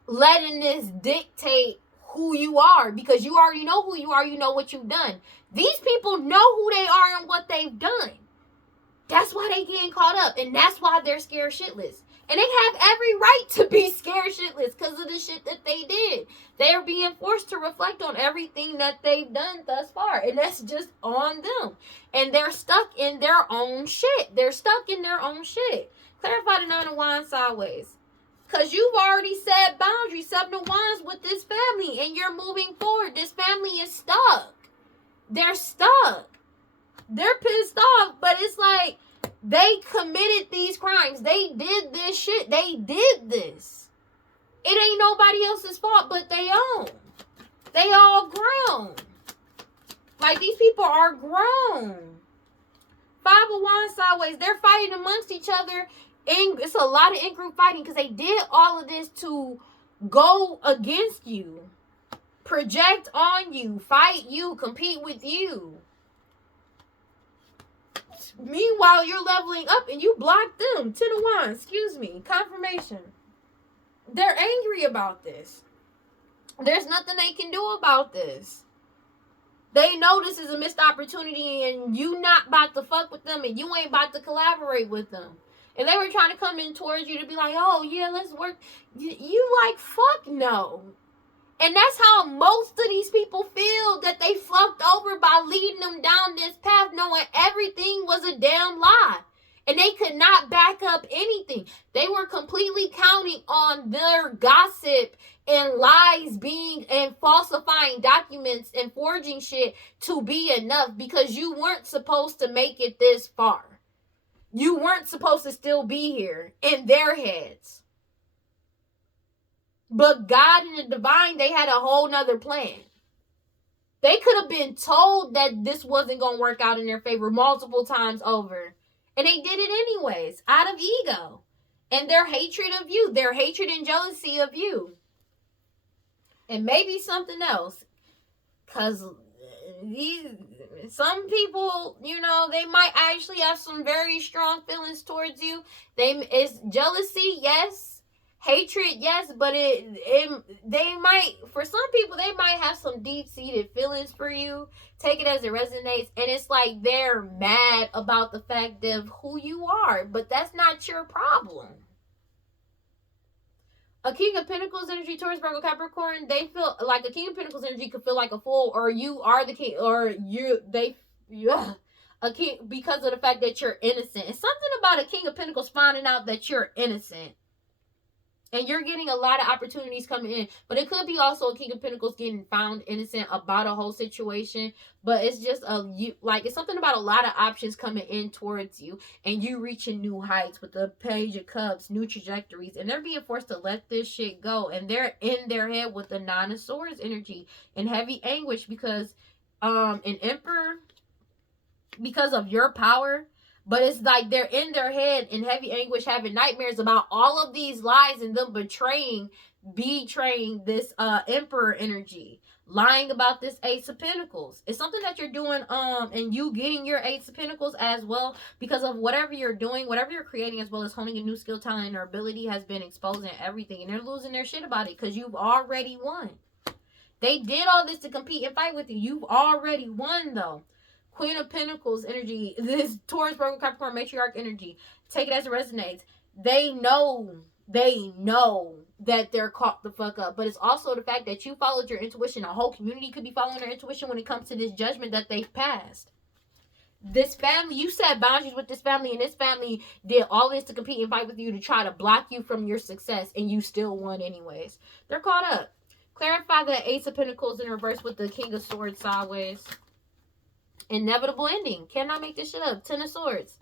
letting this dictate who you are, because you already know who you are. You know what you've done. These people know who they are and what they've done. That's why they getting caught up, and that's why they're scared shitless. And they have every right to be scared shitless because of the shit that they did. They are being forced to reflect on everything that they've done thus far, and that's just on them. And they're stuck in their own shit. They're stuck in their own shit. Clarify the Nine of Wands sideways. Because you've already set boundaries, Seven of Wands, with this family, and you're moving forward. This family is stuck. They're stuck. They're pissed off, but it's like they committed these crimes. They did this shit. They did this. It ain't nobody else's fault but they own. They all grown. Like, these people are grown. Five of Wands sideways. They're fighting amongst each other. It's a lot of in-group fighting because they did all of this to go against you, project on you, fight you, compete with you. Meanwhile, you're leveling up and you blocked them. 10 of Wands, excuse me, confirmation. They're angry about this. There's nothing they can do about this. They know this is a missed opportunity, and you not about to fuck with them, and you ain't about to collaborate with them. And they were trying to come in towards you to be like, oh yeah, let's work. You like, fuck no. And that's how most of these people feel, that they fucked over by leading them down this path, knowing everything was a damn lie. And they could not back up anything. They were completely counting on their gossip and lies being, and falsifying documents and forging shit to be enough, because you weren't supposed to make it this far. You weren't supposed to still be here in their heads. But God and the divine, they had a whole nother plan. They could have been told that this wasn't going to work out in their favor multiple times over. And they did it anyways, out of ego. And their hatred of you, their hatred and jealousy of you. And maybe something else. Because some people, you know, they might actually have some very strong feelings towards you. It's jealousy, yes. Hatred, yes, but they might, for some people, they might have some deep-seated feelings for you. Take it as it resonates, and it's like they're mad about the fact of who you are, but that's not your problem. A King of Pentacles energy, Taurus, Virgo, Capricorn, they feel like a King of Pentacles energy could feel like a fool, or you are the king, or a king, because of the fact that you're innocent. It's something about a King of Pentacles finding out that you're innocent. And you're getting a lot of opportunities coming in. But it could be also a King of Pentacles getting found innocent about a whole situation. But it's just it's something about a lot of options coming in towards you. And you reaching new heights with the Page of Cups, new trajectories. And they're being forced to let this shit go. And they're in their head with the Nine of Swords energy. And heavy anguish because an Emperor, because of your power. But it's like they're in their head in heavy anguish, having nightmares about all of these lies and them betraying this Emperor energy. Lying about this Ace of Pentacles. It's something that you're doing, and you getting your Ace of Pentacles as well, because of whatever you're doing, whatever you're creating, as well as honing a new skill, talent, or ability, has been exposing everything. And they're losing their shit about it because you've already won. They did all this to compete and fight with you. You've already won, though. Queen of Pentacles energy, this Taurus, Virgo, Capricorn, matriarch energy. Take it as it resonates. They know that they're caught the fuck up. But it's also the fact that you followed your intuition. A whole community could be following their intuition when it comes to this judgment that they've passed. This family, you set boundaries with this family, and this family did all this to compete and fight with you to try to block you from your success, and you still won anyways. They're caught up. Clarify the Ace of Pentacles in reverse with the King of Swords sideways. Inevitable ending. Cannot make this shit up. Ten of Swords.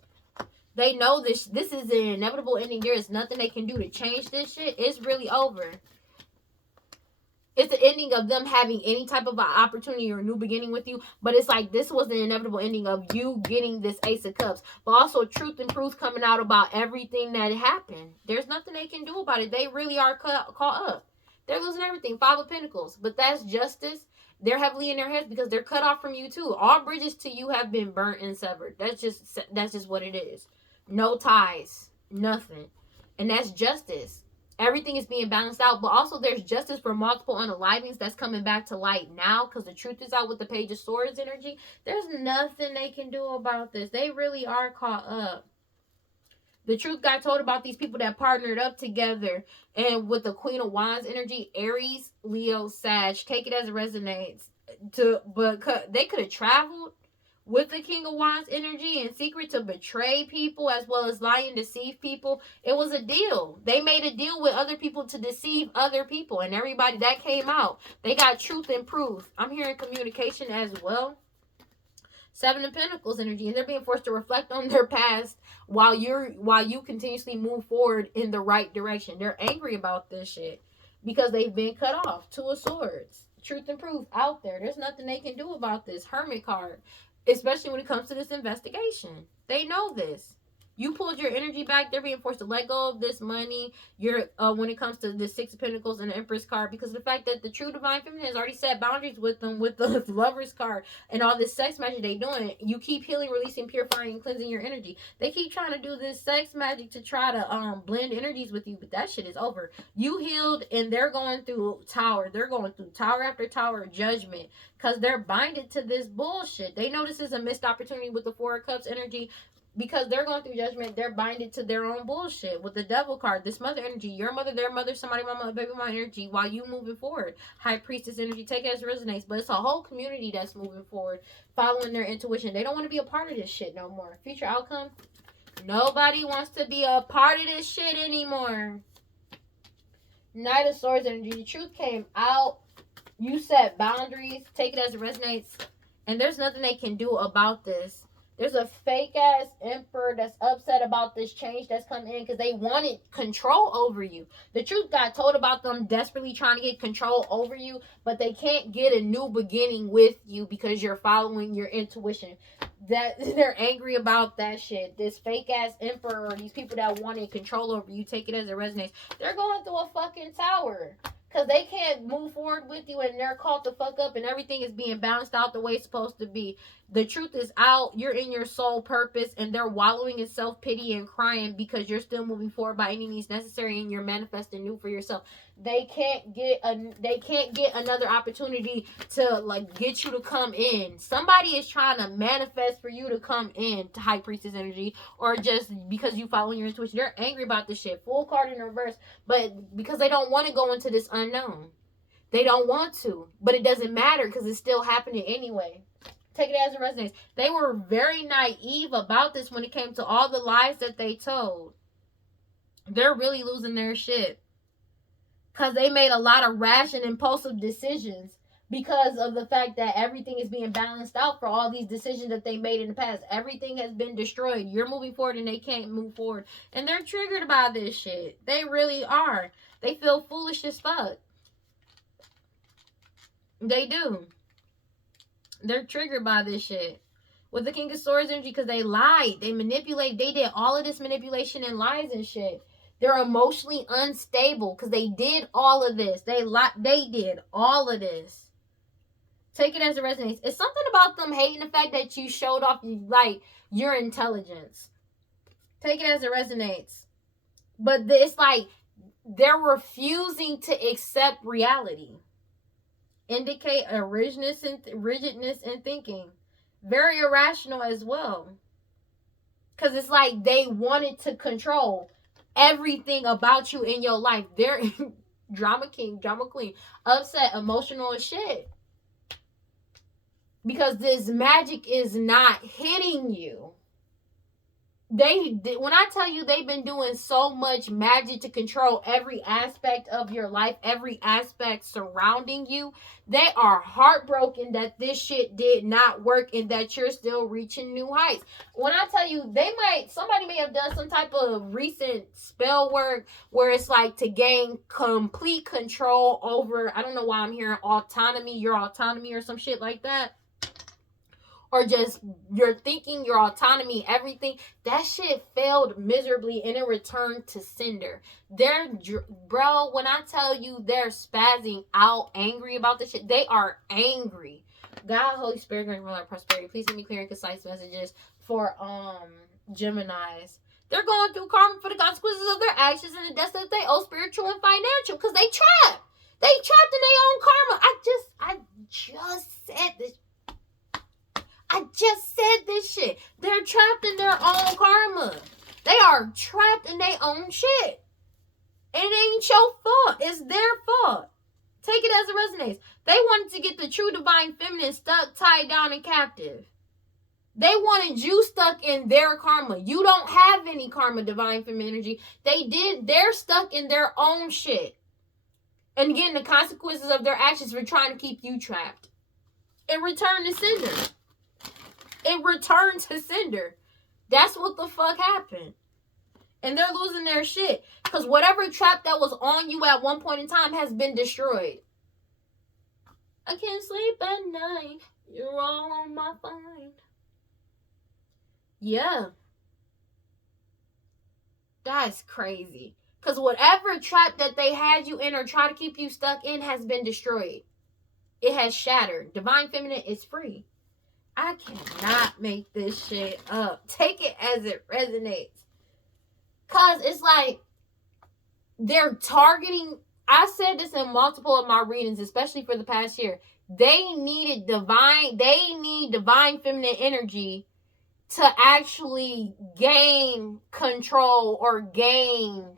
They know this is an inevitable ending. There is nothing they can do to change this shit. It's really over. It's the ending of them having any type of an opportunity or a new beginning with you. But it's like this was the inevitable ending of you getting this Ace of Cups. But also truth and proof coming out about everything that happened. There's nothing they can do about it. They really are caught up. They're losing everything. 5 of Pentacles. But that's justice. They're heavily in their heads because they're cut off from you too. All bridges to you have been burnt and severed. That's just what it is. No ties. Nothing. And that's justice. Everything is being balanced out, but also there's justice for multiple unalivings that's coming back to light now because the truth is out with the Page of Swords energy. There's nothing they can do about this. They really are caught up. The truth got told about these people that partnered up together, and with the Queen of Wands energy, Aries, Leo, Sag, take it as it resonates. But they could have traveled with the King of Wands energy in secret to betray people as well as lie and deceive people. It was a deal. They made a deal with other people to deceive other people, and everybody that came out. They got truth and proof. I'm hearing communication as well. 7 of Pentacles energy, and they're being forced to reflect on their past while you continuously move forward in the right direction. They're angry about this shit because they've been cut off. 2 of Swords. Truth and proof out there. There's nothing they can do about this. Hermit card. Especially when it comes to this investigation. They know this. You pulled your energy back. They're being forced to let go of this money. When it comes to the 6 of Pentacles and the Empress card, because of the fact that the true divine feminine has already set boundaries with them with the Lovers card and all this sex magic they doing. You keep healing, releasing, purifying, and cleansing your energy. They keep trying to do this sex magic to try to blend energies with you, but that shit is over. You healed, and they're going through tower. They're going through tower after tower of judgment because they're binded to this bullshit. They know this is a missed opportunity with the 4 of Cups energy. Because they're going through judgment, they're binded to their own bullshit. With the Devil card, this mother energy, your mother, their mother, somebody, mama, baby mama energy, while you moving forward. High Priestess energy, take it as it resonates. But it's a whole community that's moving forward, following their intuition. They don't want to be a part of this shit no more. Future outcome, nobody wants to be a part of this shit anymore. Knight of Swords energy, the truth came out. You set boundaries, take it as it resonates. And there's nothing they can do about this. There's a fake-ass emperor that's upset about this change that's come in because they wanted control over you. The truth got told about them desperately trying to get control over you, but they can't get a new beginning with you because you're following your intuition. That they're angry about that shit. This fake-ass emperor, or these people that wanted control over you, take it as it resonates. They're going through a fucking tower. Because they can't move forward with you and they're caught the fuck up and everything is being balanced out the way it's supposed to be. The truth is out. You're in your soul purpose and they're wallowing in self-pity and crying because you're still moving forward by any means necessary and you're manifesting new for yourself. They can't get another opportunity to like get you to come in. Somebody is trying to manifest for you to come in to High Priestess energy, or just because you follow your intuition. They're angry about this shit. Full card in reverse, but because they don't want to go into this unknown. They don't want to, but it doesn't matter because it's still happening anyway. Take it as it resonates. They were very naive about this when it came to all the lies that they told. They're really losing their shit. Because they made a lot of rash and impulsive decisions because of the fact that everything is being balanced out for all these decisions that they made in the past. Everything has been destroyed. You're moving forward and they can't move forward. And they're triggered by this shit. They really are. They feel foolish as fuck. They do. They're triggered by this shit. With the King of Swords energy, because they lied. They manipulated. They did all of this manipulation and lies and shit. They're emotionally unstable because they did all of this. They did all of this. Take it as it resonates. It's something about them hating the fact that you showed off like your intelligence. Take it as it resonates. But it's like they're refusing to accept reality. Indicate a rigidness in thinking. Very irrational as well. Because it's like they wanted to control everything about you in your life. They're drama king, drama queen, upset, emotional as shit. Because this magic is not hitting you. When I tell you they've been doing so much magic to control every aspect of your life, every aspect surrounding you, they are heartbroken that this shit did not work and that you're still reaching new heights. When I tell you, somebody may have done some type of recent spell work where it's like to gain complete control over, I don't know why I'm hearing your autonomy or some shit like that, or just your thinking, your autonomy, everything. That shit failed miserably and it returned to cinder. Bro, when I tell you they're spazzing out, angry about this shit, they are angry. God, Holy Spirit, grant me prosperity. Please send me clear and concise messages for Geminis. They're going through karma for the consequences of their actions and the debts that they owe, spiritual and financial, because they trapped. They trapped in their own karma. I just said this. I just said this shit. They're trapped in their own karma. They are trapped in their own shit. And it ain't your fault. It's their fault. Take it as it resonates. They wanted to get the true divine feminine stuck, tied down, and captive. They wanted you stuck in their karma. You don't have any karma, divine feminine energy. They're stuck in their own shit. And again, the consequences of their actions were trying to keep you trapped. It returned to cinder. It returned to cinder. That's what the fuck happened. And they're losing their shit. Because whatever trap that was on you at one point in time has been destroyed. I can't sleep at night. You're all on my mind. Yeah. That's crazy. Because whatever trap that they had you in or try to keep you stuck in has been destroyed. It has shattered. Divine feminine is free. I cannot make this shit up. Take it as it resonates. Because it's like they're targeting. I said this in multiple of my readings, especially for the past year. They need divine feminine energy to actually gain control or gain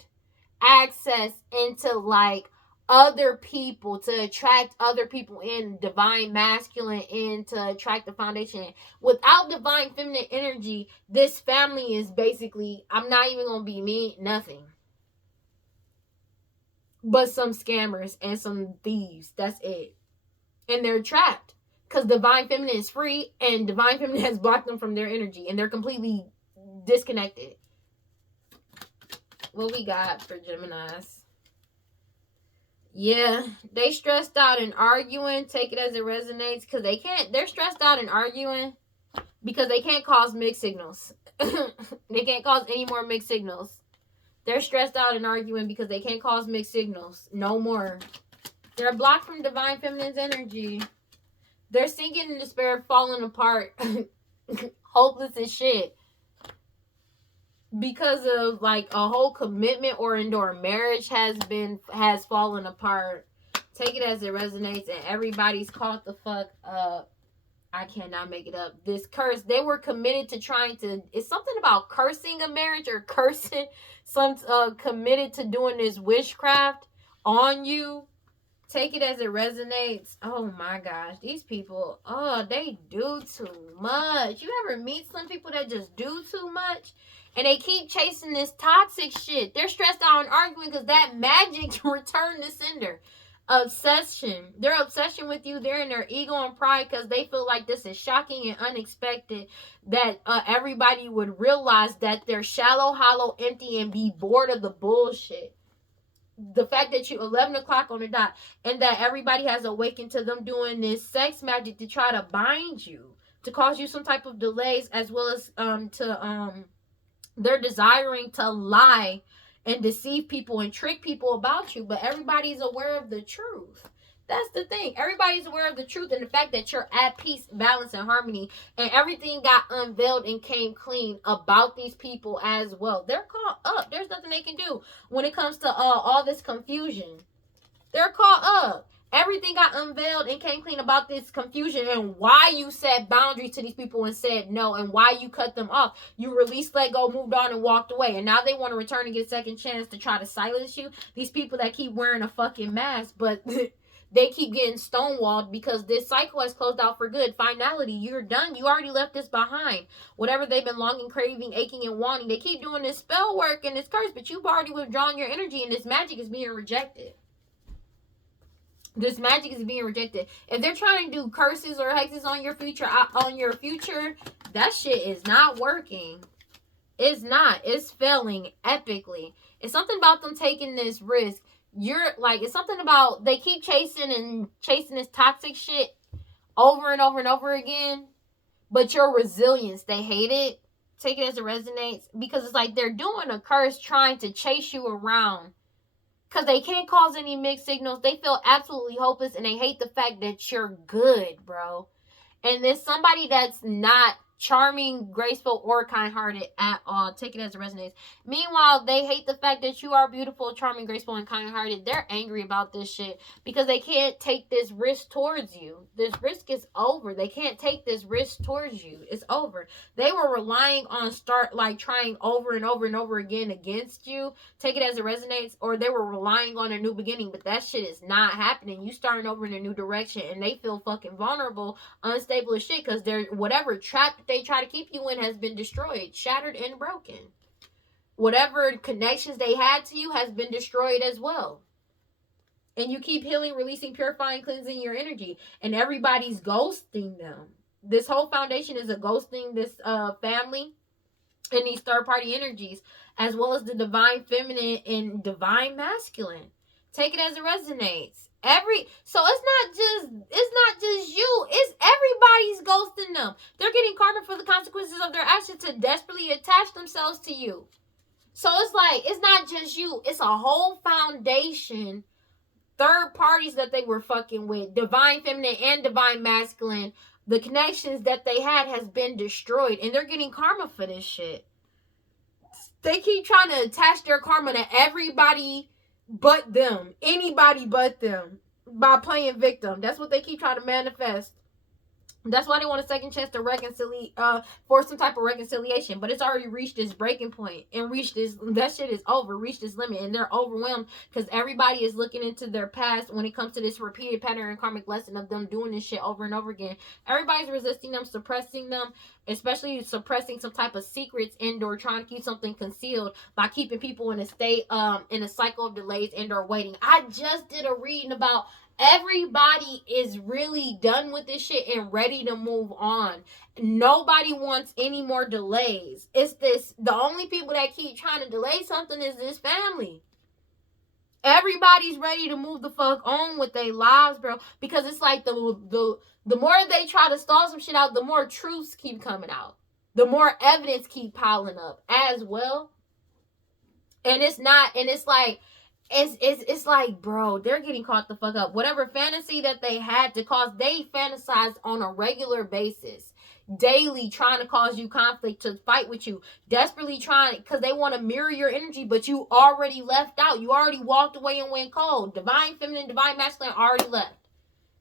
access into like other people, to attract other people in, divine masculine in, to attract the foundation in. Without divine feminine energy, this family is basically, I'm not even gonna be mean, nothing but some scammers and some thieves. That's it. And they're trapped because divine feminine is free and divine feminine has blocked them from their energy and they're completely disconnected. What we got for Geminis? Yeah, they stressed out and arguing. Take it as it resonates, because they're stressed out and arguing because they can't cause mixed signals. They can't cause any more mixed signals. They're stressed out and arguing because they can't cause mixed signals. No more. They're blocked from divine feminine's energy. They're sinking in despair, falling apart. Hopeless as shit. Because of like a whole commitment or indoor marriage has fallen apart. Take it as it resonates, and everybody's caught the fuck up. I cannot make it up. This curse, they were committed to trying to, it's something about cursing a marriage or cursing committed to doing this witchcraft on you. Take it as it resonates. Oh my gosh, these people, they do too much. You ever meet some people that just do too much? And they keep chasing this toxic shit. They're stressed out and arguing because that magic returned to cinder. Obsession. Their obsession with you, they're in their ego and pride because they feel like this is shocking and unexpected that everybody would realize that they're shallow, hollow, empty, and be bored of the bullshit. The fact that you 11 o'clock on the dot and that everybody has awakened to them doing this sex magic to try to bind you, to cause you some type of delays, as well as they're desiring to lie and deceive people and trick people about you, but everybody's aware of the truth. That's the thing. Everybody's aware of the truth and the fact that you're at peace, balance, and harmony, and everything got unveiled and came clean about these people as well. They're caught up. There's nothing they can do when it comes to all this confusion. They're caught up. Everything got unveiled and came clean about this confusion and why you set boundaries to these people and said no, and why you cut them off. You released, let go, moved on, and walked away. And now they want to return and get a second chance to try to silence you. These people that keep wearing a fucking mask, but they keep getting stonewalled because this cycle has closed out for good. Finality, you're done. You already left this behind. Whatever they've been longing, craving, aching, and wanting, they keep doing this spell work and this curse, but you've already withdrawn your energy, and this magic is being rejected. This magic is being rejected. If they're trying to do curses or hexes on your future, that shit is not working. It's not. It's failing epically. It's something about them taking this risk. It's something about they keep chasing this toxic shit over and over and over again. But your resilience, they hate it. Take it as it resonates. Because it's like they're doing a curse trying to chase you around. Because they can't cause any mixed signals. They feel absolutely hopeless. And they hate the fact that you're good, bro. And there's somebody that's not charming, graceful, or kind-hearted at all. Take it as it resonates. Meanwhile, they hate the fact that you are beautiful, charming, graceful, and kind-hearted. They're angry about this shit because they can't take this risk towards you. This risk is over. They can't take this risk towards you. It's over. They were relying on trying over and over and over again against you. Take it as it resonates. Or they were relying on a new beginning, but that shit is not happening. You starting over in a new direction, and they feel fucking vulnerable, unstable as shit because they're whatever trap they try to keep you in has been destroyed, shattered, and broken. Whatever connections they had to you has been destroyed as well. And you keep healing, releasing, purifying, cleansing your energy. And everybody's ghosting them. This whole foundation is a ghosting this family and these third-party energies, as well as the divine feminine and divine masculine. Take it as it resonates. So it's not just you, it's everybody's ghosting them. They're getting karma for the consequences of their actions to desperately attach themselves to you. So it's like, it's not just you, it's a whole foundation, third parties that they were fucking with, divine feminine and divine masculine. The connections that they had has been destroyed, and they're getting karma for this shit. They keep trying to attach their karma to everybody but them, anybody but them, by playing victim. That's what they keep trying to manifest. That's why they want a second chance to for some type of reconciliation. But it's already reached this breaking point and that shit is over, reached this limit, and they're overwhelmed because everybody is looking into their past when it comes to this repeated pattern and karmic lesson of them doing this shit over and over again. Everybody's resisting them, suppressing them, especially suppressing some type of secrets and or trying to keep something concealed by keeping people in a state, in a cycle of delays and or waiting. I just did a reading about everybody is really done with this shit and ready to move on. Nobody wants any more delays. The only people that keep trying to delay something is this family. Everybody's ready to move the fuck on with their lives, bro. Because it's like the more they try to stall some shit out, the more truths keep coming out. The more evidence keep piling up as well. And it's like, bro, they're getting caught the fuck up. Whatever fantasy that they had to cause, they fantasize on a regular basis. Daily trying to cause you conflict, to fight with you. Desperately trying, because they want to mirror your energy, but you already left out. You already walked away and went cold. Divine feminine, divine masculine already left.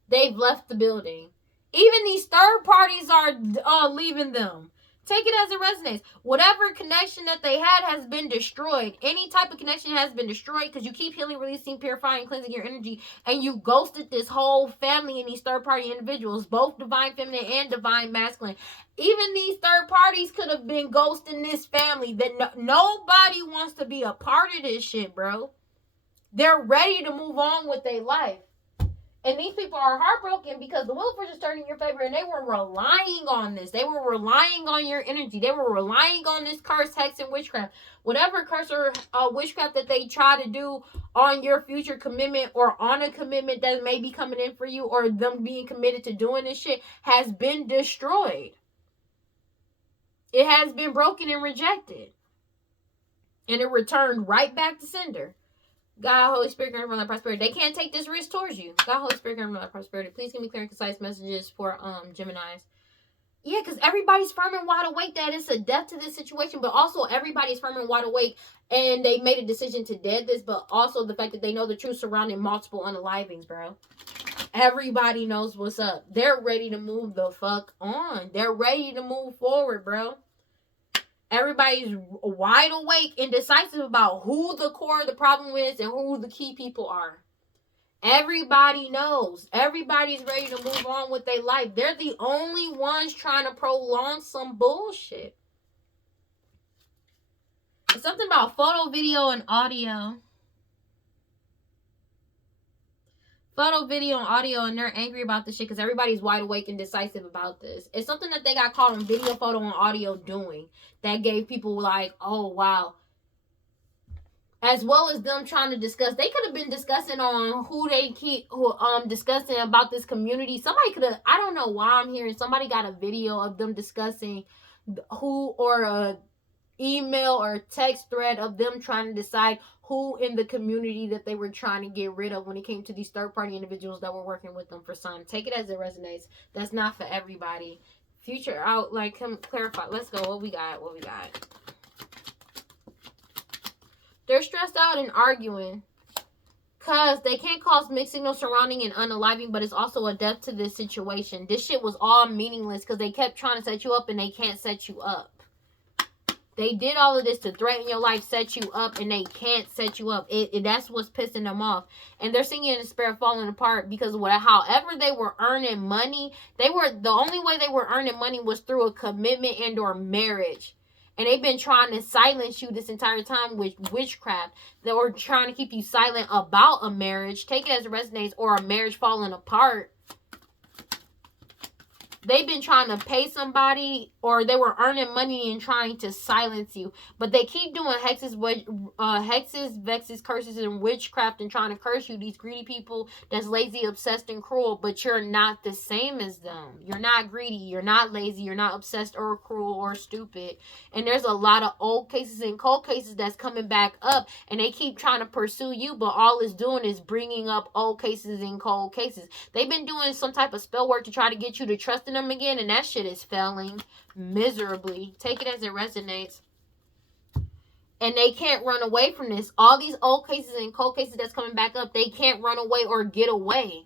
They've left the building. Even these third parties are leaving them. Take it as it resonates. Whatever connection that they had has been destroyed. Any type of connection has been destroyed because you keep healing, releasing, purifying, cleansing your energy, and you ghosted this whole family and these third-party individuals, both divine feminine and divine masculine. Even these third parties could have been ghosting this family. That nobody wants to be a part of this shit, bro. They're ready to move on with their life. And these people are heartbroken because the wheel of fortune is turning in your favor, and they were relying on this. They were relying on your energy. They were relying on this curse, hex, and witchcraft. Whatever curse or witchcraft that they try to do on your future commitment or on a commitment that may be coming in for you, or them being committed to doing this shit, has been destroyed. It has been broken and rejected. And it returned right back to sender. God, Holy Spirit, grant me prosperity. They can't take this risk towards you. God, Holy Spirit, grant me prosperity. Please give me clear and concise messages for Geminis. Yeah, because everybody's firm and wide awake that it's a death to this situation, but also everybody's firm and wide awake and they made a decision to dead this, but also the fact that they know the truth surrounding multiple unalivings, bro. Everybody knows what's up. They're ready to move the fuck on. They're ready to move forward, bro. Everybody's wide awake and decisive about who the core of the problem is and who the key people are. Everybody knows. Everybody's ready to move on with their life. They're the only ones trying to prolong some bullshit. It's something about photo, video, and audio. Photo, video, and audio, and they're angry about this shit because everybody's wide awake and decisive about this. It's something that they got caught on video, photo, and audio doing that gave people like, oh, wow. As well as them trying to discuss. They could have been discussing on who they keep, discussing about this community. Somebody could have, I don't know why I'm hearing, somebody got a video of them discussing who, or a email or text thread of them trying to decide who in the community that they were trying to get rid of when it came to these third-party individuals that were working with them for some. Take it as it resonates. That's not for everybody. Future out, like, come clarify. Let's go. What we got? They're stressed out and arguing because they can't cause mixed signals surrounding and unaliving, but it's also a death to this situation. This shit was all meaningless because they kept trying to set you up and they can't set you up. They did all of this to threaten your life, set you up, and they can't set you up. That's what's pissing them off. And they're singing in despair, falling apart because however they were earning money, the only way they were earning money was through a commitment and or marriage. And they've been trying to silence you this entire time with witchcraft. They were trying to keep you silent about a marriage. Take it as it resonates, or a marriage falling apart. They've been trying to pay somebody, or they were earning money and trying to silence you. But they keep doing hexes, vexes, curses, and witchcraft and trying to curse you. These greedy people that's lazy, obsessed, and cruel. But you're not the same as them. You're not greedy. You're not lazy. You're not obsessed or cruel or stupid. And there's a lot of old cases and cold cases that's coming back up. And they keep trying to pursue you. But all it's doing is bringing up old cases and cold cases. They've been doing some type of spell work to try to get you to trust in them again, and that shit is failing miserably. Take it as it resonates. And they can't run away from this. All these old cases and cold cases that's coming back up, they can't run away or get away.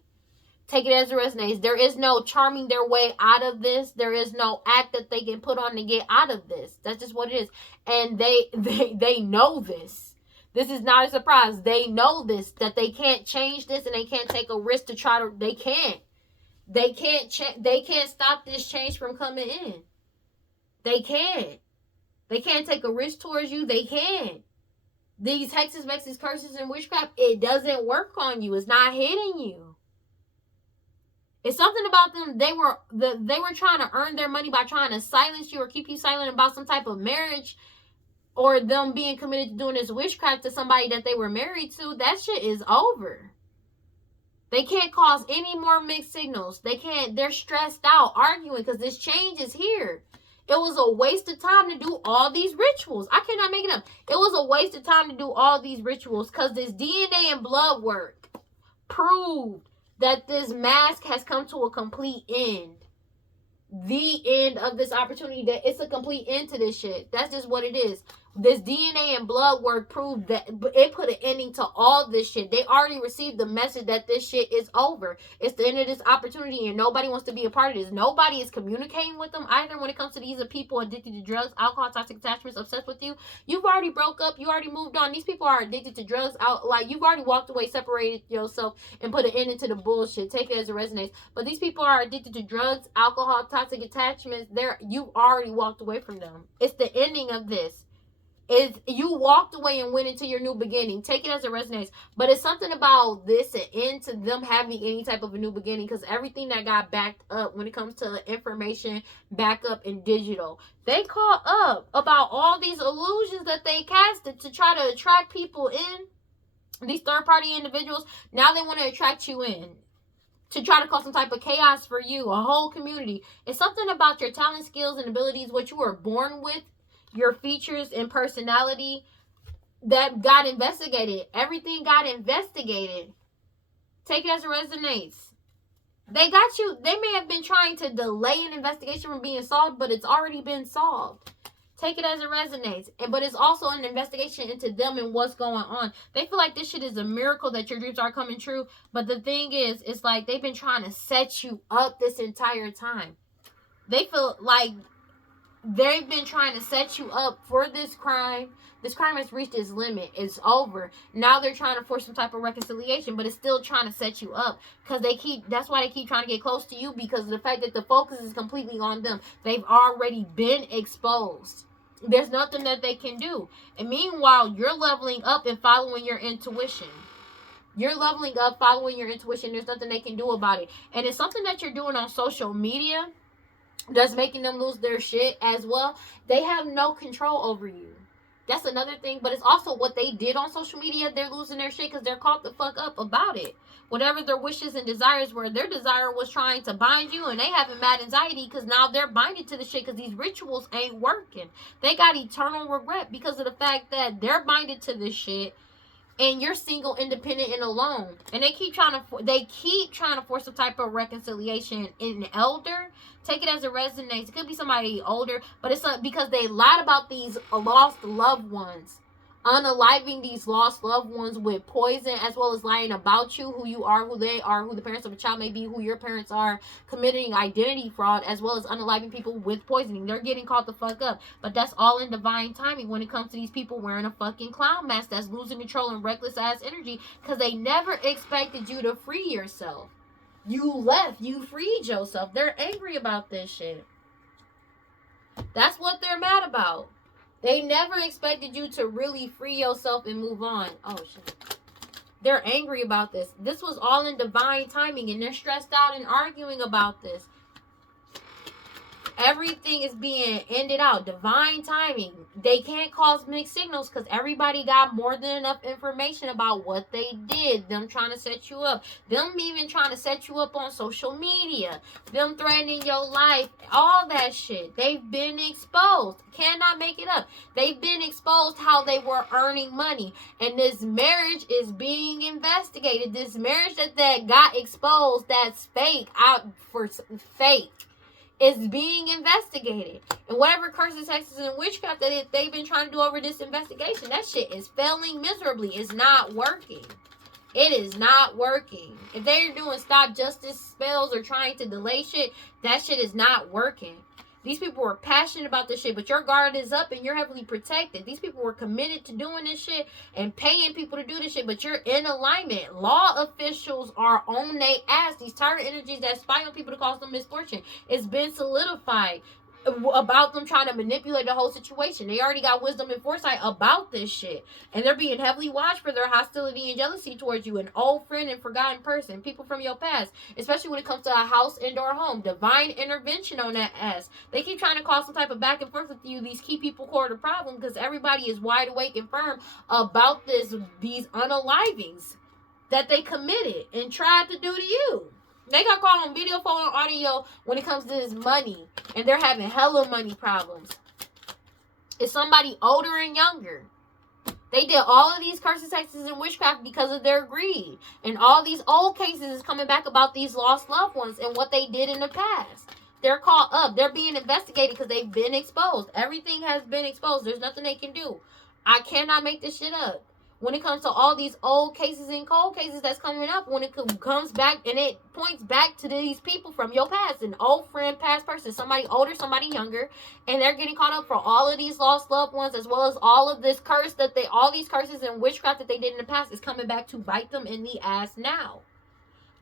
Take it as it resonates. There is no charming their way out of this. There is no act that they can put on to get out of this. That's just what it is. And they know this. This is not a surprise. They know this, that they can't change this, and they can't take a risk to try to, they can't. They can't stop this change from coming in. They can't. They can't take a risk towards you. They can't. These hexes, vexes, curses, and witchcraft, it doesn't work on you. It's not hitting you. It's something about them. They were trying to earn their money by trying to silence you or keep you silent about some type of marriage, or them being committed to doing this witchcraft to somebody that they were married to. That shit is over. They can't cause any more mixed signals. They're stressed out, arguing, because this change is here. It was a waste of time to do all these rituals. I cannot make it up. It was a waste of time to do all these rituals because this DNA and blood work proved that this mask has come to a complete end. The end of this opportunity, that it's a complete end to this shit. That's just what it is. This DNA and blood work proved that it put an ending to all this shit. They already received the message that this shit is over. It's the end of this opportunity, and nobody wants to be a part of this. Nobody is communicating with them either when it comes to these people addicted to drugs, alcohol, toxic attachments, obsessed with you. You've already broke up. You already moved on. These people are addicted to drugs. You've already walked away, separated yourself, and put an end into the bullshit. Take it as it resonates. But these people are addicted to drugs, alcohol, toxic attachments. You've already walked away from them. It's the ending of this. You walked away and went into your new beginning. Take it as it resonates. But it's something about this and into them having any type of a new beginning, because everything that got backed up when it comes to information, backup, and digital, they caught up about all these illusions that they casted to try to attract people in. These third-party individuals, now they want to attract you in to try to cause some type of chaos for you, a whole community. It's something about your talent, skills, and abilities, what you were born with, your features and personality, that got investigated. Everything got investigated. Take it as it resonates. They got you. They may have been trying to delay an investigation from being solved, but it's already been solved. Take it as it resonates. But it's also an investigation into them and what's going on. They feel like this shit is a miracle that your dreams are coming true. But the thing is, it's like they've been trying to set you up this entire time. They feel like they've been trying to set you up for this crime. This crime has reached its limit. It's over. Now they're trying to force some type of reconciliation, but it's still trying to set you up. Because that's why they keep trying to get close to you, because of the fact that the focus is completely on them. They've already been exposed. There's nothing that they can do. And meanwhile, you're leveling up and following your intuition. You're leveling up, following your intuition. There's nothing they can do about it. And it's something that you're doing on social media that's making them lose their shit as well. They have no control over you. That's another thing. But it's also what they did on social media. They're losing their shit because they're caught the fuck up about it. Whatever their wishes and desires were, their desire was trying to bind you, and they having mad anxiety because now they're binded to the shit because these rituals ain't working. They got eternal regret because of the fact that they're binded to this shit, and you're single, independent, and alone. And they keep trying to force some type of reconciliation in an elder. Take it as it resonates. It could be somebody older, but it's because they lied about these lost loved ones. Unaliving these lost loved ones with poison, as well as lying about you, who you are, who they are, who the parents of a child may be, who your parents are, committing identity fraud, as well as unaliving people with poisoning. They're getting caught the fuck up. But that's all in divine timing when it comes to these people wearing a fucking clown mask that's losing control and reckless ass energy, because they never expected you to free yourself. You left. You freed yourself. They're angry about this shit. That's what they're mad about. They never expected you to really free yourself and move on. Oh, shit. They're angry about this. This was all in divine timing, and they're stressed out and arguing about this. Everything is being ended out. Divine timing. They can't cause mixed signals because everybody got more than enough information about what they did. Them trying to set you up. Them even trying to set you up on social media. Them threatening your life. All that shit. They've been exposed. Cannot make it up. They've been exposed how they were earning money. And this marriage is being investigated. This marriage that got exposed, that's fake, fake, is being investigated. And whatever curses, hexes, and witchcraft that they've been trying to do over this investigation, that shit is failing miserably. It's not working. It is not working. If they're doing stop justice spells or trying to delay shit, that shit is not working. These people were passionate about this shit, but your guard is up and you're heavily protected. These people were committed to doing this shit and paying people to do this shit, but you're in alignment. Law officials are on their ass. These tyrant energies that spy on people to cause them misfortune. It's been solidified about them trying to manipulate the whole situation. They already got wisdom and foresight about this shit. And they're being heavily watched for their hostility and jealousy towards you. An old friend and forgotten person. People from your past. Especially when it comes to a house, indoor home. Divine intervention on that ass. They keep trying to cause some type of back and forth with you. These key people core the problem because everybody is wide awake and firm about these unalivings that they committed and tried to do to you. They got caught on video, phone, and audio when it comes to this money. And they're having hella money problems. It's somebody older and younger. They did all of these curses, hexes, and witchcraft because of their greed. And all these old cases is coming back about these lost loved ones and what they did in the past. They're caught up. They're being investigated because they've been exposed. Everything has been exposed. There's nothing they can do. I cannot make this shit up. When it comes to all these old cases and cold cases that's coming up, when it comes back and it points back to these people from your past, an old friend, past person, somebody older, somebody younger, and they're getting caught up for all of these lost loved ones, as well as all of this curse all these curses and witchcraft that they did in the past is coming back to bite them in the ass now.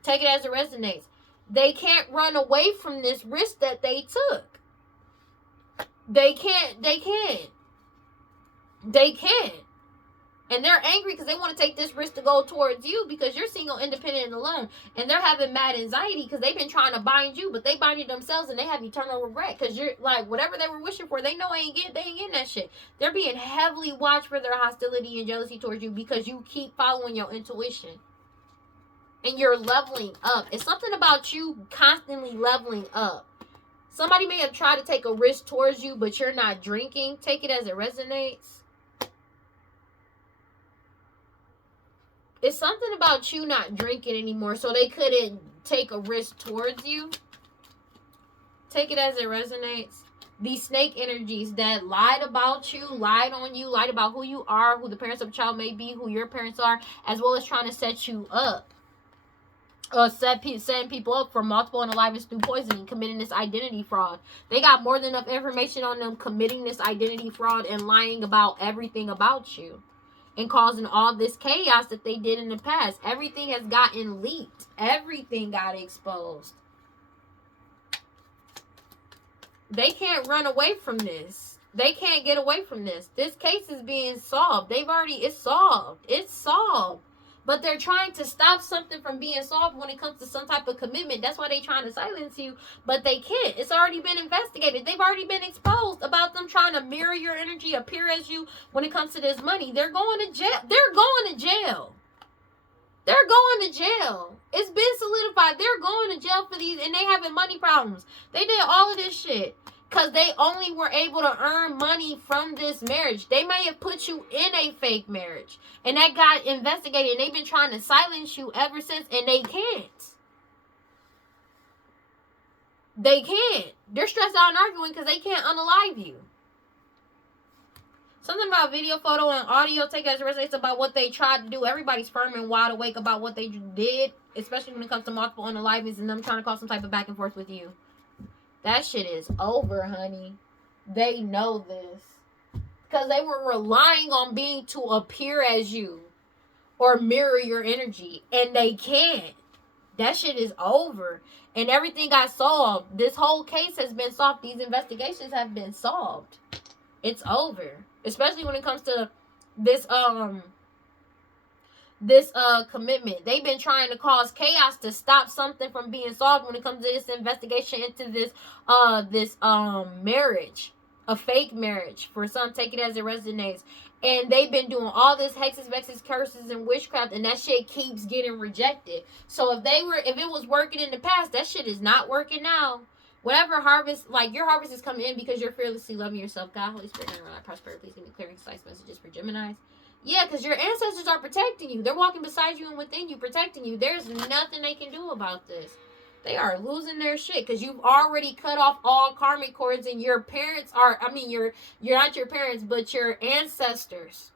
Take it as it resonates. They can't run away from this risk that they took. They can't. And they're angry because they want to take this risk to go towards you because you're single, independent, and alone. And they're having mad anxiety because they've been trying to bind you, but they binded themselves and they have eternal regret because you're like, whatever they were wishing for, they know they ain't getting that shit. They're being heavily watched for their hostility and jealousy towards you because you keep following your intuition. And you're leveling up. It's something about you constantly leveling up. Somebody may have tried to take a risk towards you, but you're not drinking. Take it as it resonates. It's something about you not drinking anymore, so they couldn't take a risk towards you. Take it as it resonates. These snake energies that lied about you, lied on you, lied about who you are, who the parents of a child may be, who your parents are, as well as trying to set you up. setting people up for multiple unalivings through poisoning, committing this identity fraud. They got more than enough information on them committing this identity fraud and lying about everything about you and causing all this chaos that they did in the past. Everything has gotten leaked. Everything got exposed. They can't run away from this. They can't get away from this. This case is being solved. It's solved. It's solved. But they're trying to stop something from being solved when it comes to some type of commitment. That's why they're trying to silence you, but they can't. It's already been investigated. They've already been exposed about them trying to mirror your energy, appear as you when it comes to this money. They're going to jail. They're going to jail. They're going to jail. It's been solidified. They're going to jail for these, and they having money problems. They did all of this shit because they only were able to earn money from this marriage. They may have put you in a fake marriage, and that got investigated, and they've been trying to silence you ever since, and they can't. They can't. They're stressed out and arguing because they can't unalive you. Something about video, photo, and audio take as it resonates about what they tried to do. Everybody's firm and wide awake about what they did, especially when it comes to multiple unalivings and them trying to cause some type of back and forth with you. That shit is over, honey. They know this. Because they were relying on being to appear as you or mirror your energy. And they can't. That shit is over. And everything got solved. This whole case has been solved. These investigations have been solved. It's over. Especially when it comes to this commitment. They've been trying to cause chaos to stop something from being solved when it comes to this investigation into this marriage, a fake marriage. For some, take it as it resonates. And they've been doing all this hexes, vexes, curses, and witchcraft, and that shit keeps getting rejected. So if it was working in the past, that shit is not working now. Whatever harvest, like your harvest is coming in because you're fearlessly loving yourself. God, Holy Spirit, and I prosper. Please give me clear and concise messages for Geminis. Yeah, because your ancestors are protecting you. They're walking beside you and within you, protecting you. There's nothing they can do about this. They are losing their shit because you've already cut off all karmic cords, and your parents are, you're not your parents, but your ancestors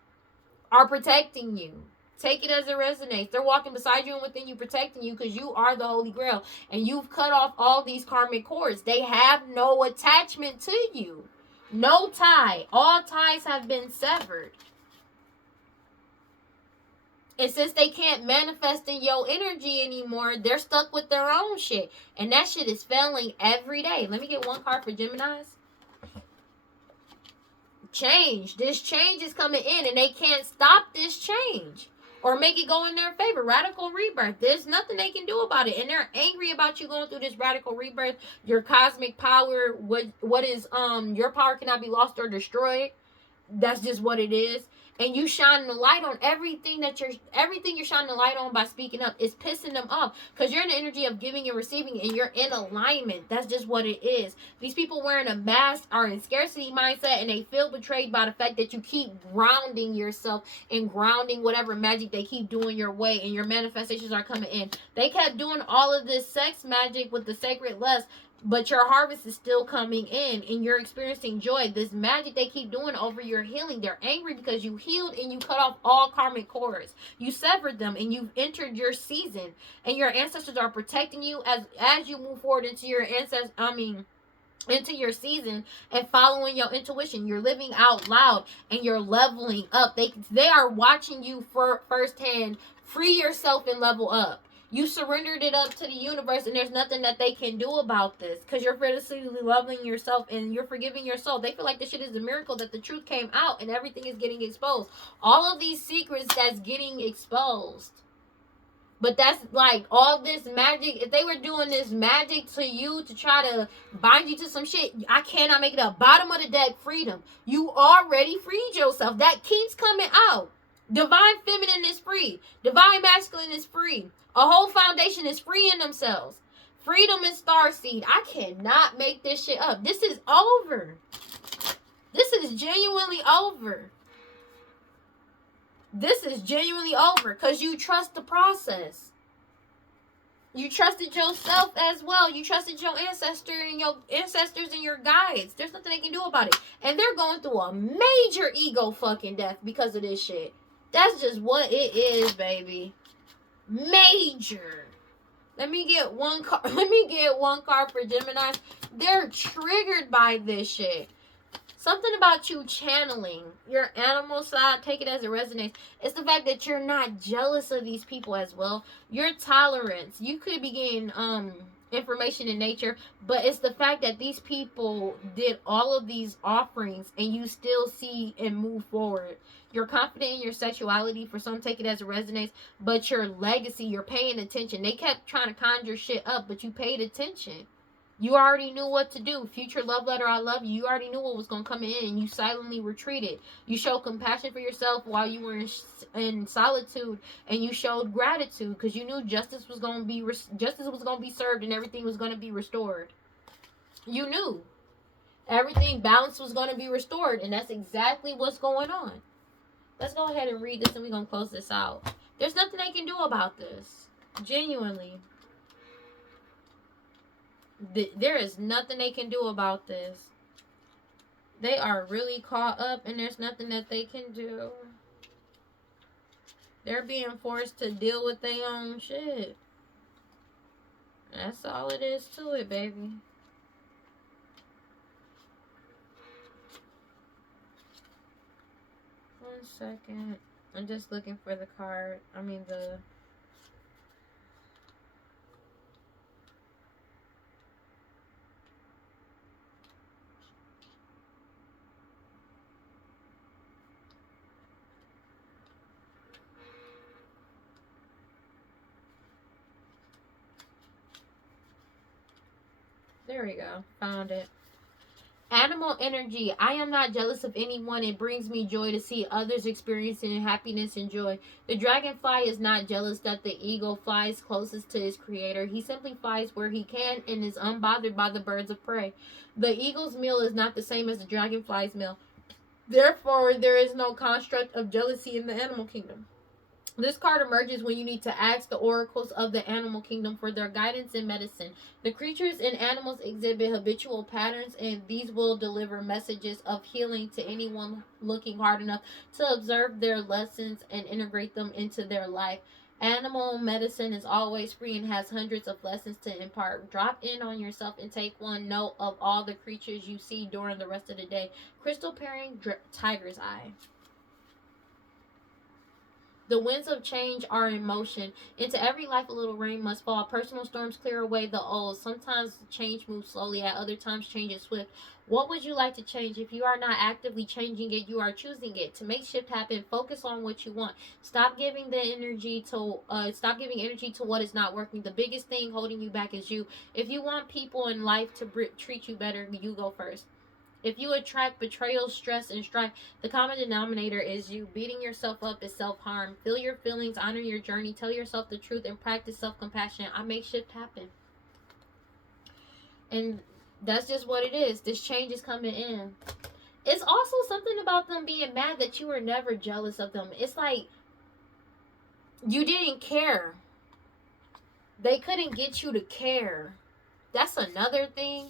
are protecting you. Take it as it resonates. They're walking beside you and within you, protecting you because you are the Holy Grail. And you've cut off all these karmic cords. They have no attachment to you. No tie. All ties have been severed. And since they can't manifest in your energy anymore, they're stuck with their own shit. And that shit is failing every day. Let me get one card for Geminis. Change. This change is coming in and they can't stop this change or make it go in their favor. Radical rebirth. There's nothing they can do about it. And they're angry about you going through this radical rebirth. Your cosmic power, what is your power cannot be lost or destroyed. That's just what it is. And you shining the light on everything you're shining the light on by speaking up is pissing them off. Because you're in the energy of giving and receiving and you're in alignment. That's just what it is. These people wearing a mask are in scarcity mindset and they feel betrayed by the fact that you keep grounding yourself and grounding whatever magic they keep doing your way, and your manifestations are coming in. They kept doing all of this sex magic with the sacred lust, but your harvest is still coming in and you're experiencing joy. This magic they keep doing over your healing. They're angry because you healed and you cut off all karmic cords. You severed them and you've entered your season. And your ancestors are protecting you as you move forward into your into your season and following your intuition. You're living out loud and you're leveling up. They are watching you firsthand. Free yourself and level up. You surrendered it up to the universe, and there's nothing that they can do about this because you're fearlessly loving yourself and you're forgiving your soul. They feel like this shit is a miracle that the truth came out and everything is getting exposed. All of these secrets that's getting exposed. But that's like all this magic. If they were doing this magic to you to try to bind you to some shit, I cannot make it up. Bottom of the deck, freedom. You already freed yourself. That keeps coming out. Divine feminine is free. Divine masculine is free. A whole foundation is freeing themselves. Freedom and starseed. I cannot make this shit up. This is over. This is genuinely over. This is genuinely over because you trust the process. You trusted yourself as well. You trusted your ancestors and your guides. There's nothing they can do about it. And they're going through a major ego fucking death because of this shit. That's just what it is, baby. Major. Let me get one card. Let me get one card for Gemini. They're triggered by this shit. Something about you channeling your animal side, take it as it resonates. It's the fact that you're not jealous of these people as well. Your tolerance. You could be getting information in nature, but it's the fact that these people did all of these offerings and you still see and move forward. You're confident in your sexuality. For some, take it as it resonates. But your legacy, you're paying attention. They kept trying to conjure shit up, but you paid attention. You already knew what to do. Future love letter, I love you. You already knew what was going to come in, and you silently retreated. You showed compassion for yourself while you were in solitude, and you showed gratitude because you knew justice was going to be served and everything was going to be restored. You knew everything, balance was going to be restored, and that's exactly what's going on. Let's go ahead and read this, and we're going to close this out. There's nothing they can do about this. Genuinely. There is nothing they can do about this. They are really caught up and there's nothing that they can do. They're being forced to deal with their own shit. That's all it is to it, baby. One second. I'm just looking for the card. There we go. Found it. Animal energy. I am not jealous of anyone. It brings me joy to see others experiencing happiness and joy. The dragonfly is not jealous that the eagle flies closest to his creator. He simply flies where he can and is unbothered by the birds of prey. The eagle's meal is not the same as the dragonfly's meal. Therefore, there is no construct of jealousy in the animal kingdom. This card emerges when you need to ask the oracles of the animal kingdom for their guidance in medicine. The creatures and animals exhibit habitual patterns, and these will deliver messages of healing to anyone looking hard enough to observe their lessons and integrate them into their life. Animal medicine is always free and has hundreds of lessons to impart. Drop in on yourself and take one note of all the creatures you see during the rest of the day. Crystal pairing, tiger's eye. The winds of change are in motion. Into every life a little rain must fall. Personal storms clear away the old. Sometimes change moves slowly. At other times change is swift. What would you like to change? If you are not actively changing it, you are choosing it. To make shift happen, focus on what you want. Stop giving energy to what is not working. The biggest thing holding you back is you. If you want people in life to treat you better, you go first. If you attract betrayal, stress, and strife, the common denominator is you. Beating yourself up is self-harm. Feel your feelings, honor your journey, tell yourself the truth, and practice self-compassion. I make shift happen. And that's just what it is. This change is coming in. It's also something about them being mad that you were never jealous of them. It's like you didn't care. They couldn't get you to care. That's another thing.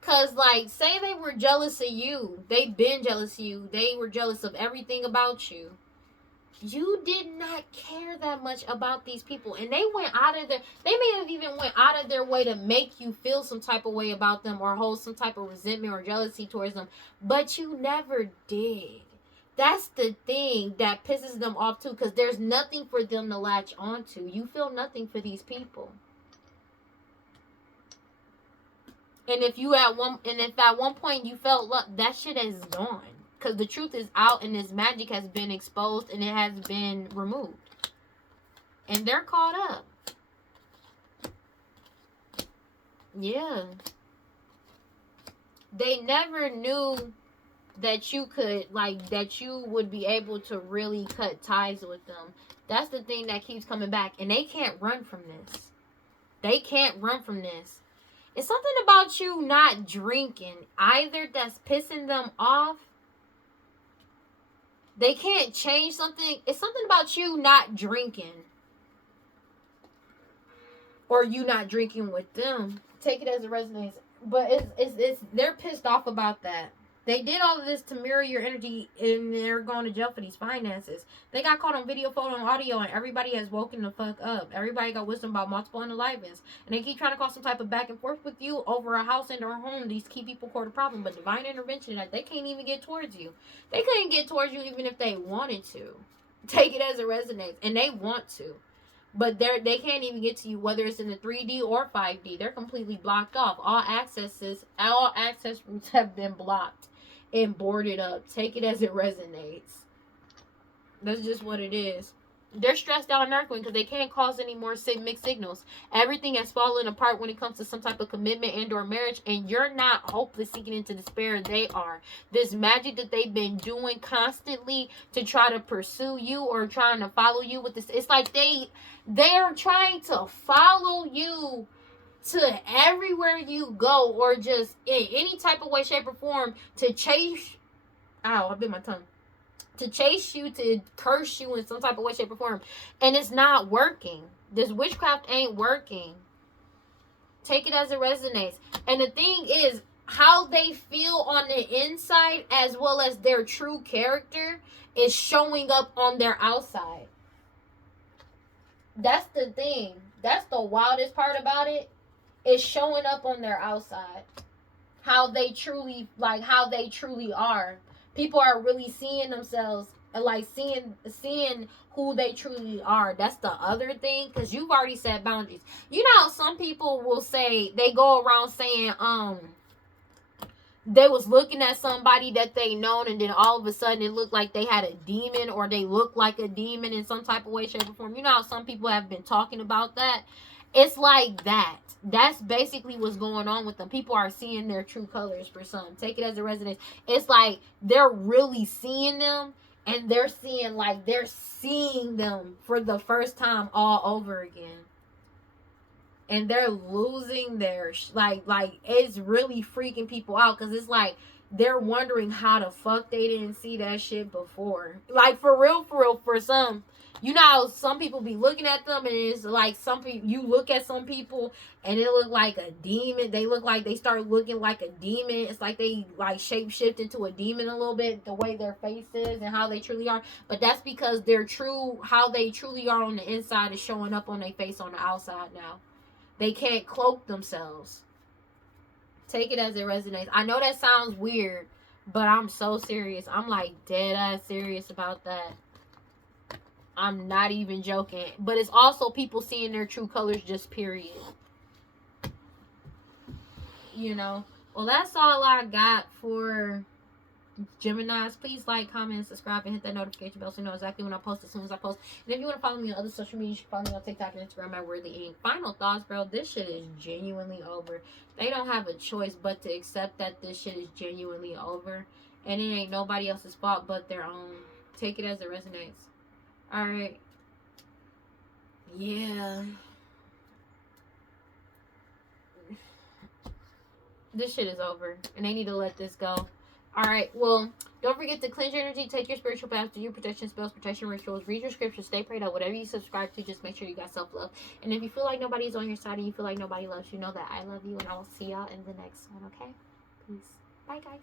Because, like, say they were jealous of you. They've been jealous of you. They were jealous of everything about you. You did not care that much about these people. And they may have even went out of their way to make you feel some type of way about them or hold some type of resentment or jealousy towards them. But you never did. That's the thing that pisses them off, too. Because there's nothing for them to latch onto. You feel nothing for these people. And if at one point you felt love, that shit is gone. Because the truth is out and this magic has been exposed and it has been removed. And they're caught up. Yeah. They never knew that you could, that you would be able to really cut ties with them. That's the thing that keeps coming back. And they can't run from this. They can't run from this. It's something about you not drinking either that's pissing them off. They can't change something. It's something about you not drinking. Or you not drinking with them. Take it as it resonates. But it's they're pissed off about that. They did all of this to mirror your energy, and they're going to jail for these finances. They got caught on video, photo, and audio, and everybody has woken the fuck up. Everybody got wisdom about multiple unalivings. And they keep trying to cause some type of back and forth with you over a house and or a home. These key people caught a problem, but divine intervention, that they can't even get towards you. They couldn't get towards you even if they wanted to. Take it as it resonates. And they want to. But they can't even get to you, whether it's in the 3D or 5D. They're completely blocked off. All access routes have been blocked and boarded up. Take it as it resonates. That's just what it is. They're stressed out and earthquake because they can't cause any more mixed signals. Everything has fallen apart when it comes to some type of commitment and or marriage, and you're not hopeless sinking into despair. They are. This magic that they've been doing constantly to try to pursue you or trying to follow you with this, it's like they're trying to follow you to everywhere you go, or just in any type of way, shape, or form to chase. Ow, I bit my tongue. To chase you, to curse you in some type of way, shape, or form. And it's not working. This witchcraft ain't working. Take it as it resonates. And the thing is, how they feel on the inside, as well as their true character, is showing up on their outside. That's the thing. That's the wildest part about it. It's showing up on their outside. How they truly are. People are really seeing themselves, like seeing who they truly are. That's the other thing, because you've already set boundaries. You know how some people will say, they go around saying, they was looking at somebody that they known, and then all of a sudden it looked like they had a demon, or they looked like a demon in some type of way, shape, or form. You know how some people have been talking about that? It's like that. That's basically what's going on with them. People are seeing their true colors for some. Take it as a resonates. It's like they're really seeing them, and they're seeing them for the first time all over again. And they're losing their like it's really freaking people out, because it's like they're wondering how the fuck they didn't see that shit before. Like, for real, for some. You know how some people be looking at them, and it's like some people, you look at some people and it look like a demon. They look like they start looking like a demon. It's like they like shape shift into a demon a little bit, the way their face is and how they truly are. But that's because how they truly are on the inside is showing up on their face on the outside now. They can't cloak themselves. Take it as it resonates. I know that sounds weird, but I'm so serious. I'm like dead ass serious about that. I'm not even joking. But it's also people seeing their true colors, just period. You know. Well, that's all I got for Geminis. Please like, comment, subscribe, and hit that notification bell so you know exactly when I post as soon as I post. And if you want to follow me on other social media, you should follow me on TikTok and Instagram at WeirdLee. Final thoughts, bro. This shit is genuinely over. They don't have a choice but to accept that this shit is genuinely over. And it ain't nobody else's fault but their own. Take it as it resonates. Alright. Yeah. This shit is over. And they need to let this go. Alright, well, don't forget to cleanse your energy, take your spiritual path, do your protection spells, protection rituals, read your scriptures, stay prayed up, whatever you subscribe to, just make sure you got self-love. And if you feel like nobody's on your side and you feel like nobody loves you, know that I love you, and I will see y'all in the next one, okay? Peace. Bye, guys.